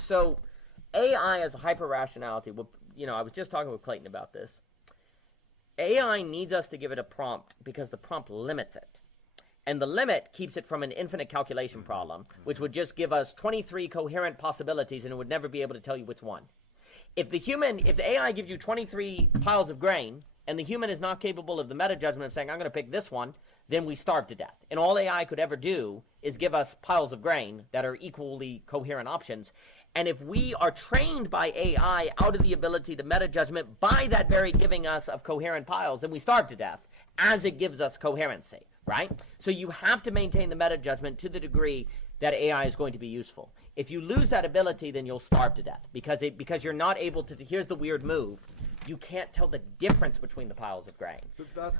AI as a hyper rationality, I was just talking with Clayton about this. AI needs us to give it a prompt because the prompt limits it. And the limit keeps it from an infinite calculation problem, which would just give us 23 coherent possibilities and it would never be able to tell you which one. If the AI gives you 23 piles of grain and the human is not capable of the meta judgment of saying, I'm going to pick this one, then we starve to death. And all AI could ever do is give us piles of grain that are equally coherent options. And if we are trained by AI out of the ability to meta judgment by that very giving us of coherent piles, then we starve to death as it gives us coherency, right? So you have to maintain the meta judgment to the degree that AI is going to be useful. If you lose that ability, then you'll starve to death because you're not able to. Here's the weird move: you can't tell the difference between the piles of grain. So that's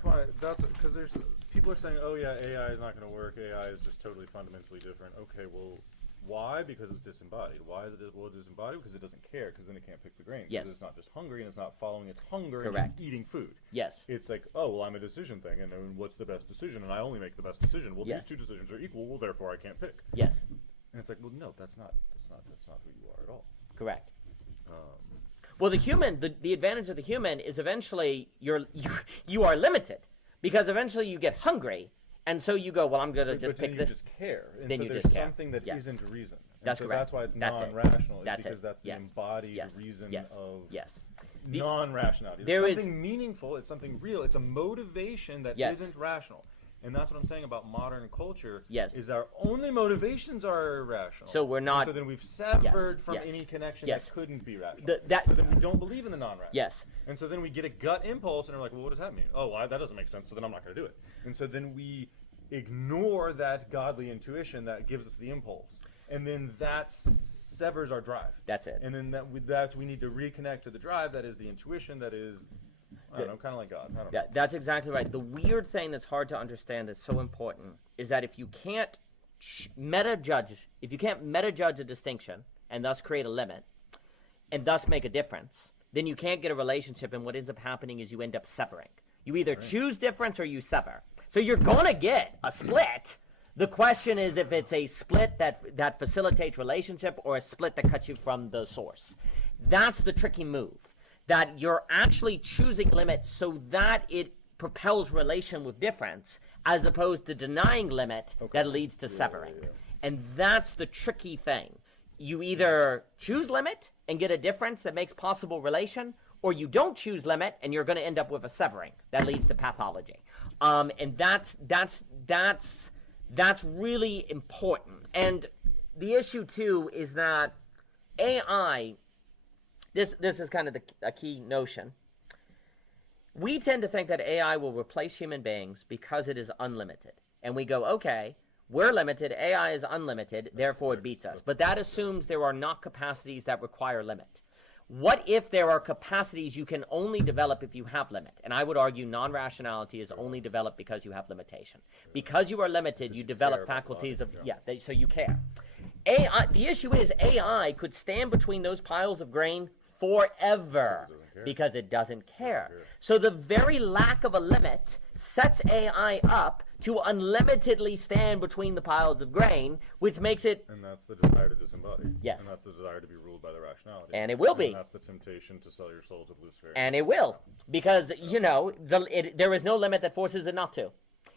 because there's people are saying, oh yeah, AI is not going to work. AI is just totally fundamentally different. Okay, well, why? Because it's disembodied. Why is it disembodied? Because it doesn't care. Because then it can't pick the grain. Yes. Because it's not just hungry and it's not following its hunger Correct. and just eating food. Yes. It's like, oh well, I'm a decision thing, and then what's the best decision? And I only make the best decision. Well, Yes. these two decisions are equal. Well, therefore I can't pick. Yes. And it's like, well, no, that's not who you are at all. Correct. Well, the human, the advantage of the human is eventually you are limited because eventually you get hungry And so you go, well, I'm going to just but then pick you this. just care. And Then so you there's just care. something that Yes. not reason. And That's so correct. that's why it's That's it. non-rational, That's because it. that's the Yes. embodied Yes. reason Yes. of Yes. non-rationality. There It's is- something meaningful, it's something real, it's a motivation that Yes. not rational. And that's what I'm saying about modern culture. Yes. Is our only motivations are irrational. So we're not- And so then we've severed from Yes. any connection Yes. that couldn't be rational. That- so then we don't believe in the non-rational. Yes. And so then we get a gut impulse, and we're like, well, what does that mean? Oh, well, that doesn't make sense, so then I'm not going to do it. And so then we ignore that godly intuition that gives us the impulse. And then that severs our drive. That's it. And then we need to reconnect to the drive that is the intuition that is, I don't know, kind of like God. I don't know. That's exactly right. The weird thing that's hard to understand that's so important is that if you can't meta-judge a distinction and thus create a limit and thus make a difference, then you can't get a relationship, and what ends up happening is you end up severing. You either choose difference or you sever. So you're going to get a split. The question is if it's a split that facilitates relationship or a split that cuts you from the source. That's the tricky move. That you're actually choosing limit so that it propels relation with difference, as opposed to denying limit that leads to severing. And that's the tricky thing. You either choose limit and get a difference that makes possible relation, or you don't choose limit and you're going to end up with a severing that leads to pathology. And that's really important. And the issue too is that AI, this is kind of a key notion. We tend to think that AI will replace human beings because it is unlimited. And we go, okay, we're limited, AI is unlimited, therefore it beats us. But that assumes there are not capacities that require limit. What if there are capacities you can only develop if you have limit? And I would argue non-rationality is only developed because you have limitation. Because you are limited, you develop faculties of, so you care. AI, the issue is AI could stand between those piles of grain forever because it doesn't care. So the very lack of a limit sets AI up to unlimitedly stand between the piles of grain, which makes it... And that's the desire to disembody. Yes. And that's the desire to be ruled by the rationality. And it will be. And that's the temptation to sell your soul to Lucifer. And it will. Because, there is no limit that forces it not to.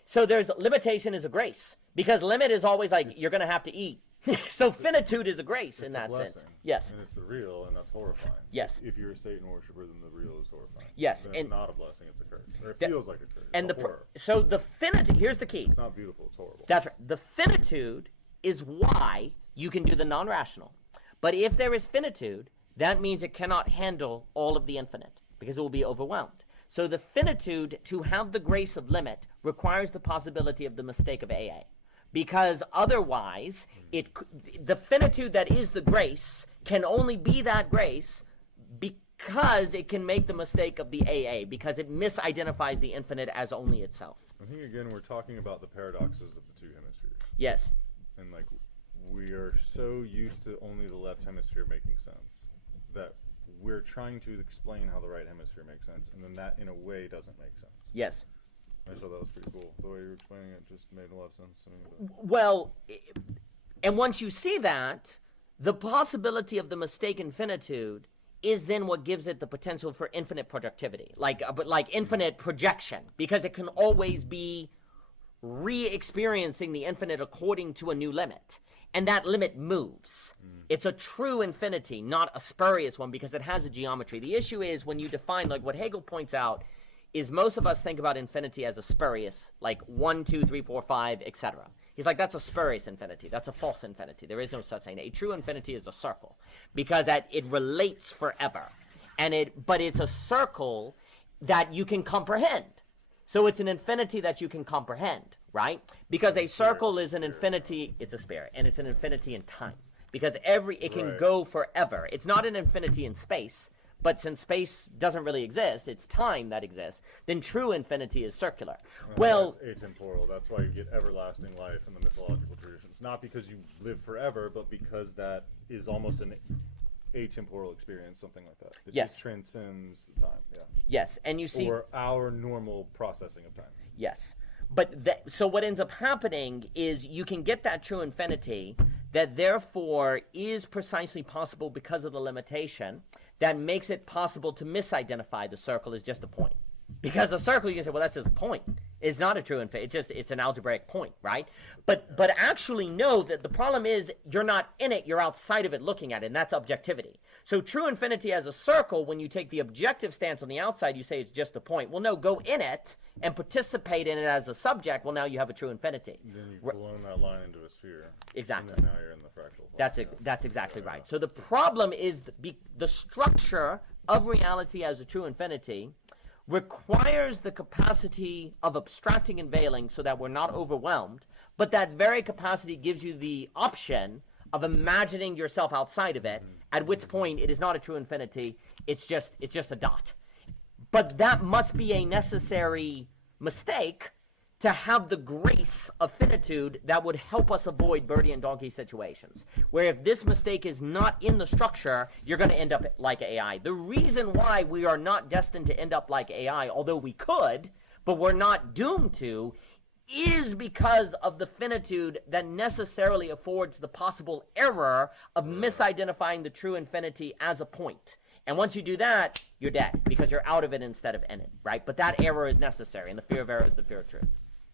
So there's limitation is a grace. Because limit is always like, you're going to have to eat. So finitude is a grace in that sense. Yes. And it's the real, and that's horrifying. Yes. If you're a Satan worshiper, then the real is horrifying. Yes. Then it's not a blessing, it's a curse. Or it feels like a curse. And it's a horror. So the finitude, here's the key. It's not beautiful, it's horrible. That's right. The finitude is why you can do the non-rational. But if there is finitude, that means it cannot handle all of the infinite because it will be overwhelmed. So the finitude, to have the grace of limit, requires the possibility of the mistake of AA. Because otherwise, the finitude that is the grace can only be that grace because it can make the mistake of the AA, because it misidentifies the infinite as only itself. I think, again, we're talking about the paradoxes of the two hemispheres. Yes. And, like, we are so used to only the left hemisphere making sense that we're trying to explain how the right hemisphere makes sense, and then that, in a way, doesn't make sense. Yes. I thought that was pretty cool. The way you were explaining it just made a lot of sense to me. Well, and once you see that, the possibility of the mistaken finitude is then what gives it the potential for infinite productivity, like infinite projection, because it can always be re-experiencing the infinite according to a new limit. And that limit moves. It's a true infinity, not a spurious one, because it has a geometry. The issue is when you define, like what Hegel points out, is most of us think about infinity as a spurious, like 1, 2, 3, 4, 5, etc. He's like, that's a spurious infinity. That's a false infinity. There is no such thing. A true infinity is a circle because that it relates forever. But it's a circle that you can comprehend. So it's an infinity that you can comprehend, right? Because a circle is an infinity, it's a sphere, and it's an infinity in time. Because it can go forever. It's not an infinity in space. But since space doesn't really exist, it's time that exists, then true infinity is circular. Well, it's atemporal. That's why you get everlasting life in the mythological traditions. Not because you live forever, but because that is almost an atemporal experience, something like that. It transcends the time, Yes, and you see... Or our normal processing of time. Yes. But so what ends up happening is you can get that true infinity that therefore is precisely possible because of the limitation that makes it possible to misidentify the circle as just a point. Because a circle, you can say, well, that's just a point. It's not a true infinity. It's an algebraic point, right? But actually know that the problem is you're not in it, you're outside of it looking at it, and that's objectivity. So true infinity as a circle, when you take the objective stance on the outside, you say it's just a point. Well, no, go in it and participate in it as a subject. Well, now you have a true infinity. Then you've blown that line into a sphere. Exactly. And then now you're in the fractal form. That's exactly right. So the problem is the structure of reality as a true infinity requires the capacity of abstracting and veiling so that we're not overwhelmed, but that very capacity gives you the option of imagining yourself outside of it, at which point it is not a true infinity, it's just a dot. But that must be a necessary mistake to have the grace of finitude that would help us avoid birdie and donkey situations. Where if this mistake is not in the structure, you're going to end up like AI. The reason why we are not destined to end up like AI, although we could, but we're not doomed to, is because of the finitude that necessarily affords the possible error of misidentifying the true infinity as a point. And once you do that, you're dead, because you're out of it instead of in it, right? But that error is necessary, and the fear of error is the fear of truth.